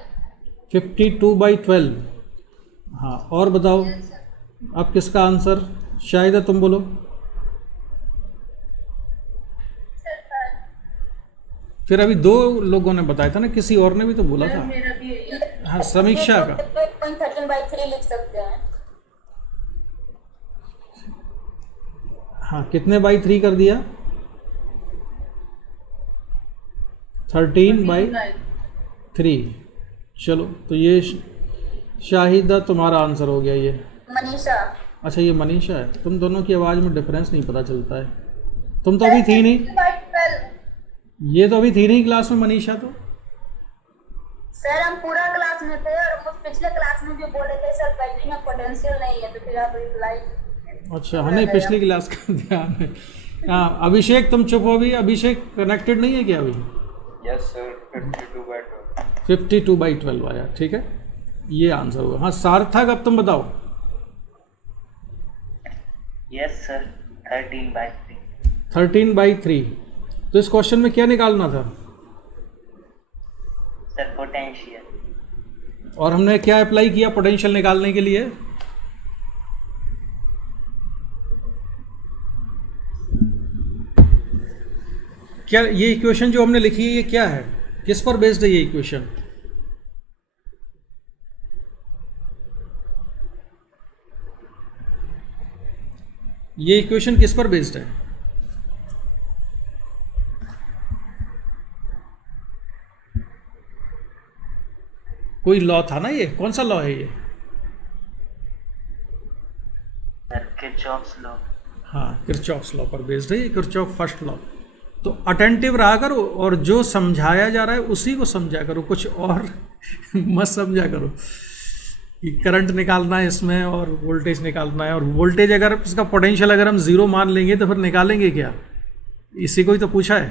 52/12। हाँ और बताओ, अब किसका आंसर, शायद तुम बोलो। फिर अभी 2 लोगों ने बताया था ना, किसी और ने भी तो बोला था। मेरा भी यही है। हाँ समीक्षा का, 13/3 लिख सकते हैं। हाँ कितने बाई 3 कर दिया, 13/3। चलो तो ये शाहिदा तुम्हारा आंसर हो गया ये। मनीषा। अच्छा ये मनीषा है, तुम दोनों की आवाज़ में डिफरेंस नहीं पता चलता है, तुम तो अभी थी नहीं, ये तो अभी थी नहीं क्लास में मनीषा तो। सर हम पूरा क्लास में थे और मुझ पिछले क्लास में भी बोले थे सर बैटरी में पोटेंशियल नहीं है, तो फिर आप रिप्लाई। अच्छा हाँ, नहीं पिछली क्लास का ध्यान है। हाँ अभिषेक तुम चुप हो, अभी अभिषेक कनेक्टेड नहीं है क्या अभी? Yes sir, 52/12। 52/12 आया, ठीक है ये आंसर होगा। हाँ सार्थक अब तुम बताओ। Yes sir, 13/3। 13/3। तो इस क्वेश्चन में क्या निकालना था सर? पोटेंशियल। और हमने क्या अप्लाई किया पोटेंशियल निकालने के लिए? क्या ये इक्वेशन जो हमने लिखी है ये क्या है, किस पर बेस्ड है ये इक्वेशन? ये इक्वेशन किस पर बेस्ड है? कोई लॉ था ना, ये कौन सा लॉ है ये? Sir Kirchhoff's law. हाँ किरचॉफ्स लॉ पर बेस्ड है ये, किरचॉफ फर्स्ट लॉ। तो अटेंटिव रहा करो और जो समझाया जा रहा है उसी को समझा करो, कुछ और मत समझा करो कि करंट निकालना है इसमें और वोल्टेज निकालना है, और वोल्टेज अगर इसका पोटेंशियल अगर हम 0 मान लेंगे तो फिर निकालेंगे क्या, इसी को ही तो पूछा है।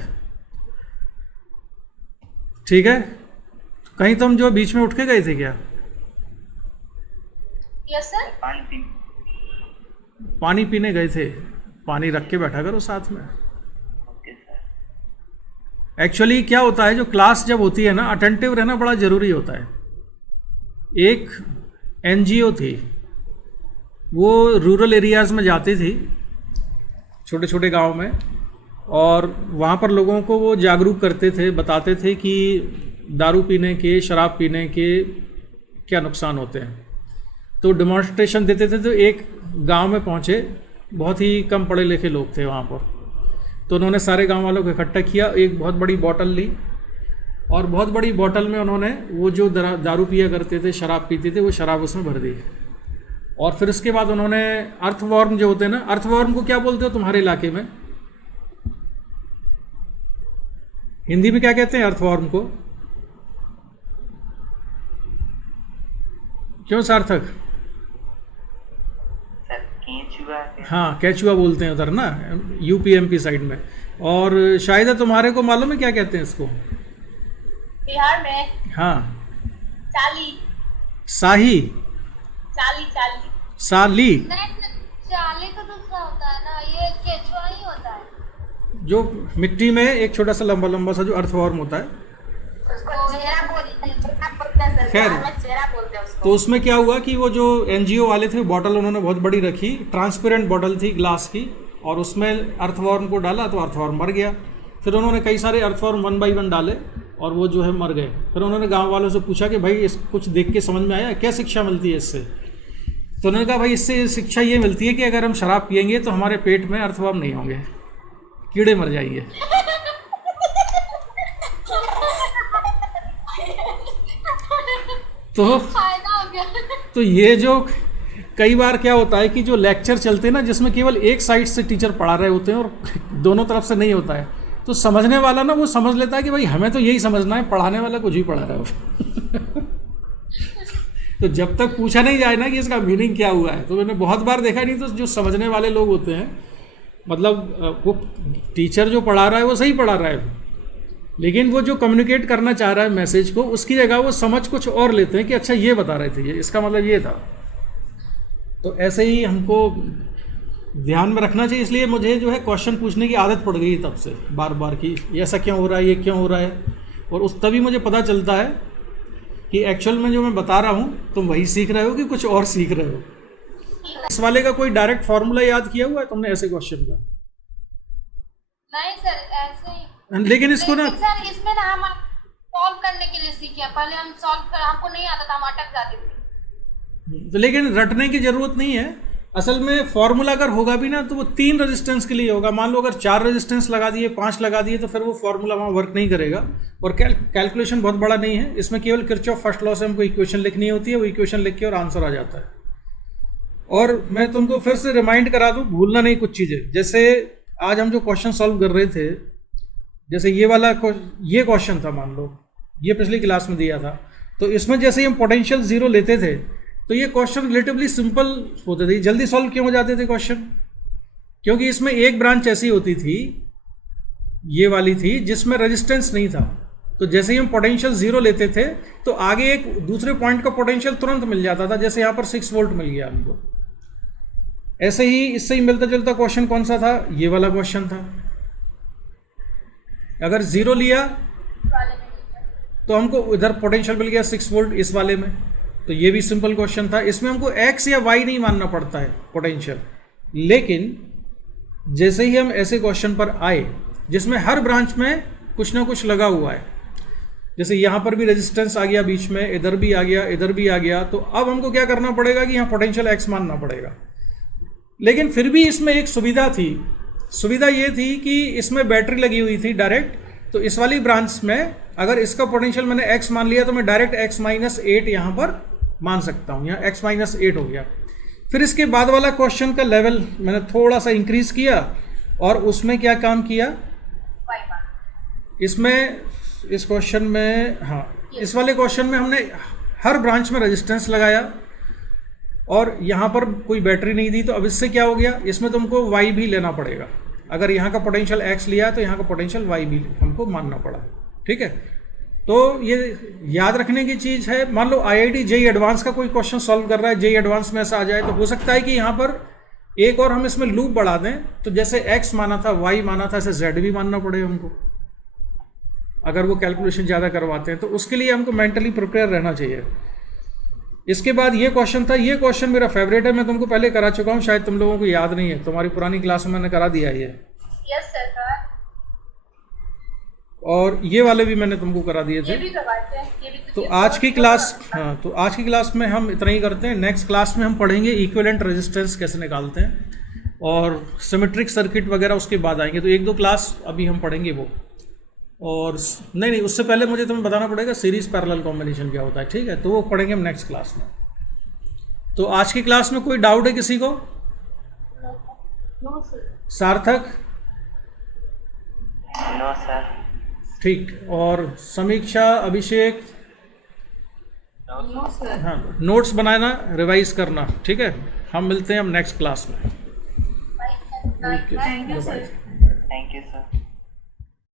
ठीक है, कहीं तुम जो बीच में उठ के गए थे क्या? Yes sir. पानी पीने गए थे, पानी रख के बैठा करो साथ में। Okay sir. एक्चुअली क्या होता है, जो क्लास जब होती है ना, अटेंटिव रहना बड़ा ज़रूरी होता है। एक एनजीओ थी, वो रूरल एरियाज़ में जाती थी, छोटे छोटे गांव में, और वहाँ पर लोगों को वो जागरूक करते थे, बताते थे कि दारू पीने के, शराब पीने के क्या नुकसान होते हैं। तो डेमोन्स्ट्रेशन देते थे। तो एक गांव में पहुँचे, बहुत ही कम पढ़े लिखे लोग थे वहाँ पर, तो उन्होंने सारे गांव वालों को इकट्ठा किया, एक बहुत बड़ी बॉटल ली, और बहुत बड़ी बॉटल में उन्होंने वो जो दारू पिया करते थे, शराब पीते थे, वो शराब उसमें भर दी। और फिर उसके बाद उन्होंने अर्थवॉर्म जो होते हैं ना, अर्थवॉर्म को क्या बोलते हो तुम्हारे इलाके में? हिंदी में क्या कहते हैं अर्थवॉर्म को? क्यों सार्थक? सर केंचुआ। हाँ केंचुआ बोलते हैं उधर ना, यूपीएमपी साइड में। और शायद तुम्हारे को मालूम है क्या कहते हैं इसको? बिहार में हाँ चाली। शाही, चाली चाली। साली। नहीं, चाली तो दूसरा होता है ना, ये केचुआ ही होता है। जो मिट्टी में एक छोटा सा लंबा लंबा सा जो अर्थवॉर्म होता है, उसको चेहरा बोलते हैं, चेहरा बोलते हैं सर। खैर। बिहार में चेहरा बोलते हैं उसको। तो उसमें क्या हुआ कि वो जो एनजीओ वाले थे, बॉटल उन्होंने बहुत बड़ी रखी, ट्रांसपेरेंट बॉटल थी ग्लास की, और उसमें अर्थवॉर्म को डाला तो अर्थवॉर्म मर गया। फिर उन्होंने कई सारे अर्थवॉर्म 1 बाई 1 डाले और वो जो है मर गए। फिर उन्होंने गांव वालों से पूछा कि भाई इस कुछ देख के समझ में आया, क्या शिक्षा मिलती है इससे? तो उन्होंने कहा भाई इससे शिक्षा ये मिलती है कि अगर हम शराब पियेंगे तो हमारे पेट में अर्थवॉर्म नहीं होंगे, कीड़े मर जाएंगे। फायदा हो गया। तो ये जो कई बार क्या होता है कि जो लेक्चर चलते हैं ना, जिसमें केवल एक साइड से टीचर पढ़ा रहे होते हैं और दोनों तरफ से नहीं होता है, तो समझने वाला ना वो समझ लेता है कि भाई हमें तो यही समझना है, पढ़ाने वाला कुछ भी पढ़ा रहा हो। तो जब तक पूछा नहीं जाए ना कि इसका मीनिंग क्या हुआ है, तो मैंने बहुत बार देखा। नहीं तो जो समझने वाले लोग होते हैं, मतलब वो टीचर जो पढ़ा रहा है वो सही पढ़ा रहा है, लेकिन वो जो कम्युनिकेट करना चाह रहा है मैसेज को, उसकी जगह वो समझ कुछ और लेते हैं कि अच्छा ये बता रहे थे, ये इसका मतलब ये था। तो ऐसे ही हमको ध्यान में रखना चाहिए। इसलिए मुझे जो है क्वेश्चन पूछने की आदत पड़ गई तब से बार बार कि ये ऐसा क्यों हो रहा है, ये क्यों हो रहा है, और उस तभी मुझे पता चलता है कि एक्चुअल में जो मैं बता रहा हूँ तुम वही सीख रहे हो कि कुछ और सीख रहे हो। इस वाले का कोई डायरेक्ट फॉर्मूला याद किया हुआ है तुमने ऐसे क्वेश्चन का? नहीं सर, ऐसे ही। लेकिन इसको ना सर इसमें ना हम सॉल्व करने के लिए सीखे, पहले हम हमको नहीं आता था, हम अटक जाते थे। तो लेकिन रटने की जरूरत नहीं है। असल में फॉर्मूला अगर होगा भी ना तो वो 3 रेजिस्टेंस के लिए होगा। मान लो अगर 4 रेजिस्टेंस लगा दिए, 5 लगा दिए, तो फिर वो फॉर्मूला वहाँ वर्क नहीं करेगा। और कैलकुलेशन बहुत बड़ा नहीं है, इसमें केवल किरचॉफ फर्स्ट लॉ से हमको इक्वेशन लिखनी होती है, वो इक्वेशन लिख के और आंसर आ जाता है। और मैं तुमको फिर से रिमाइंड करा दूँ, भूलना नहीं कुछ चीज़ें। जैसे आज हम जो क्वेश्चन सॉल्व कर रहे थे, जैसे ये वाला ये क्वेश्चन था, मान लो ये पिछली क्लास में दिया था, तो इसमें जैसे ही हम पोटेंशियल 0 लेते थे तो ये क्वेश्चन रिलेटिवली सिंपल होते थे। जल्दी सॉल्व क्यों हो जाते थे क्वेश्चन? क्योंकि इसमें एक ब्रांच ऐसी होती थी, ये वाली थी, जिसमें रेजिस्टेंस नहीं था। तो जैसे ही हम पोटेंशियल 0 लेते थे तो आगे एक दूसरे पॉइंट का पोटेंशियल तुरंत मिल जाता था। जैसे यहाँ पर 6 वोल्ट मिल गया हमको। ऐसे ही इससे ही मिलता जुलता क्वेश्चन कौन सा था? ये वाला क्वेश्चन था। अगर 0 लिया तो हमको इधर पोटेंशियल मिल गया 6 वोल्ट इस वाले में। तो ये भी सिंपल क्वेश्चन था। इसमें हमको x या y नहीं मानना पड़ता है पोटेंशियल। लेकिन जैसे ही हम ऐसे क्वेश्चन पर आए जिसमें हर ब्रांच में कुछ ना कुछ लगा हुआ है, जैसे यहाँ पर भी रेजिस्टेंस आ गया बीच में, इधर भी आ गया, इधर भी आ गया, तो अब हमको क्या करना पड़ेगा कि यहाँ पोटेंशियल x मानना पड़ेगा। लेकिन फिर भी इसमें एक सुविधा थी। सुविधा ये थी कि इसमें बैटरी लगी हुई थी डायरेक्ट। तो इस वाली ब्रांच में अगर इसका पोटेंशियल मैंने x मान लिया तो मैं डायरेक्ट x-8 यहाँ पर मान सकता हूँ। यहाँ x-8 हो गया। फिर इसके बाद वाला क्वेश्चन का लेवल मैंने थोड़ा सा इंक्रीज किया और उसमें क्या काम किया, इसमें इस क्वेश्चन में, हाँ इस वाले क्वेश्चन में हमने हर ब्रांच में रेजिस्टेंस लगाया और यहाँ पर कोई बैटरी नहीं दी। तो अब इससे क्या हो गया, इसमें तुमको y भी लेना पड़ेगा। अगर यहाँ का पोटेंशियल x लिया तो यहाँ का पोटेंशियल y भी हमको मानना पड़ा। ठीक है, तो ये याद रखने की चीज़ है। मान लो IIT JEE एडवांस का कोई क्वेश्चन सॉल्व कर रहा है, JEE एडवांस में ऐसा आ जाए, तो हो सकता है कि यहाँ पर एक और हम इसमें लूप बढ़ा दें, तो जैसे x माना था, y माना था, ऐसे z भी मानना पड़े हमको, अगर वो कैलकुलेशन ज़्यादा करवाते हैं। तो उसके लिए हमको मेंटली प्रिपेयर रहना चाहिए। इसके बाद ये क्वेश्चन था, ये क्वेश्चन मेरा फेवरेट है, मैं तुमको पहले करा चुका हूँ, शायद तुम लोगों को याद नहीं है, तुम्हारी पुरानी क्लास में मैंने करा दिया ये। Yes sir. और ये वाले भी मैंने तुमको करा दिए थे। ये भी करवाते हैं, ये भी तो आज की क्लास, हाँ तो आज की क्लास में हम इतना ही करते हैं। नेक्स्ट क्लास में हम पढ़ेंगे इक्विवेलेंट रेजिस्टेंस कैसे निकालते हैं और सिमेट्रिक सर्किट वगैरह उसके बाद आएंगे। तो 1-2 क्लास अभी हम पढ़ेंगे वो। और नहीं उससे पहले मुझे तुम्हें बताना पड़ेगा सीरीज पैरेलल कॉम्बिनेशन क्या होता है। ठीक है, तो वो पढ़ेंगे हम नेक्स्ट क्लास में। तो आज की क्लास में कोई डाउट है किसी को? सार्थक? No sir. ठीक, और समीक्षा, अभिषेक? हाँ, नोट्स बनाना, रिवाइज करना। ठीक है, हम मिलते हैं हम नेक्स्ट क्लास में। Thank you sir. Thank you sir.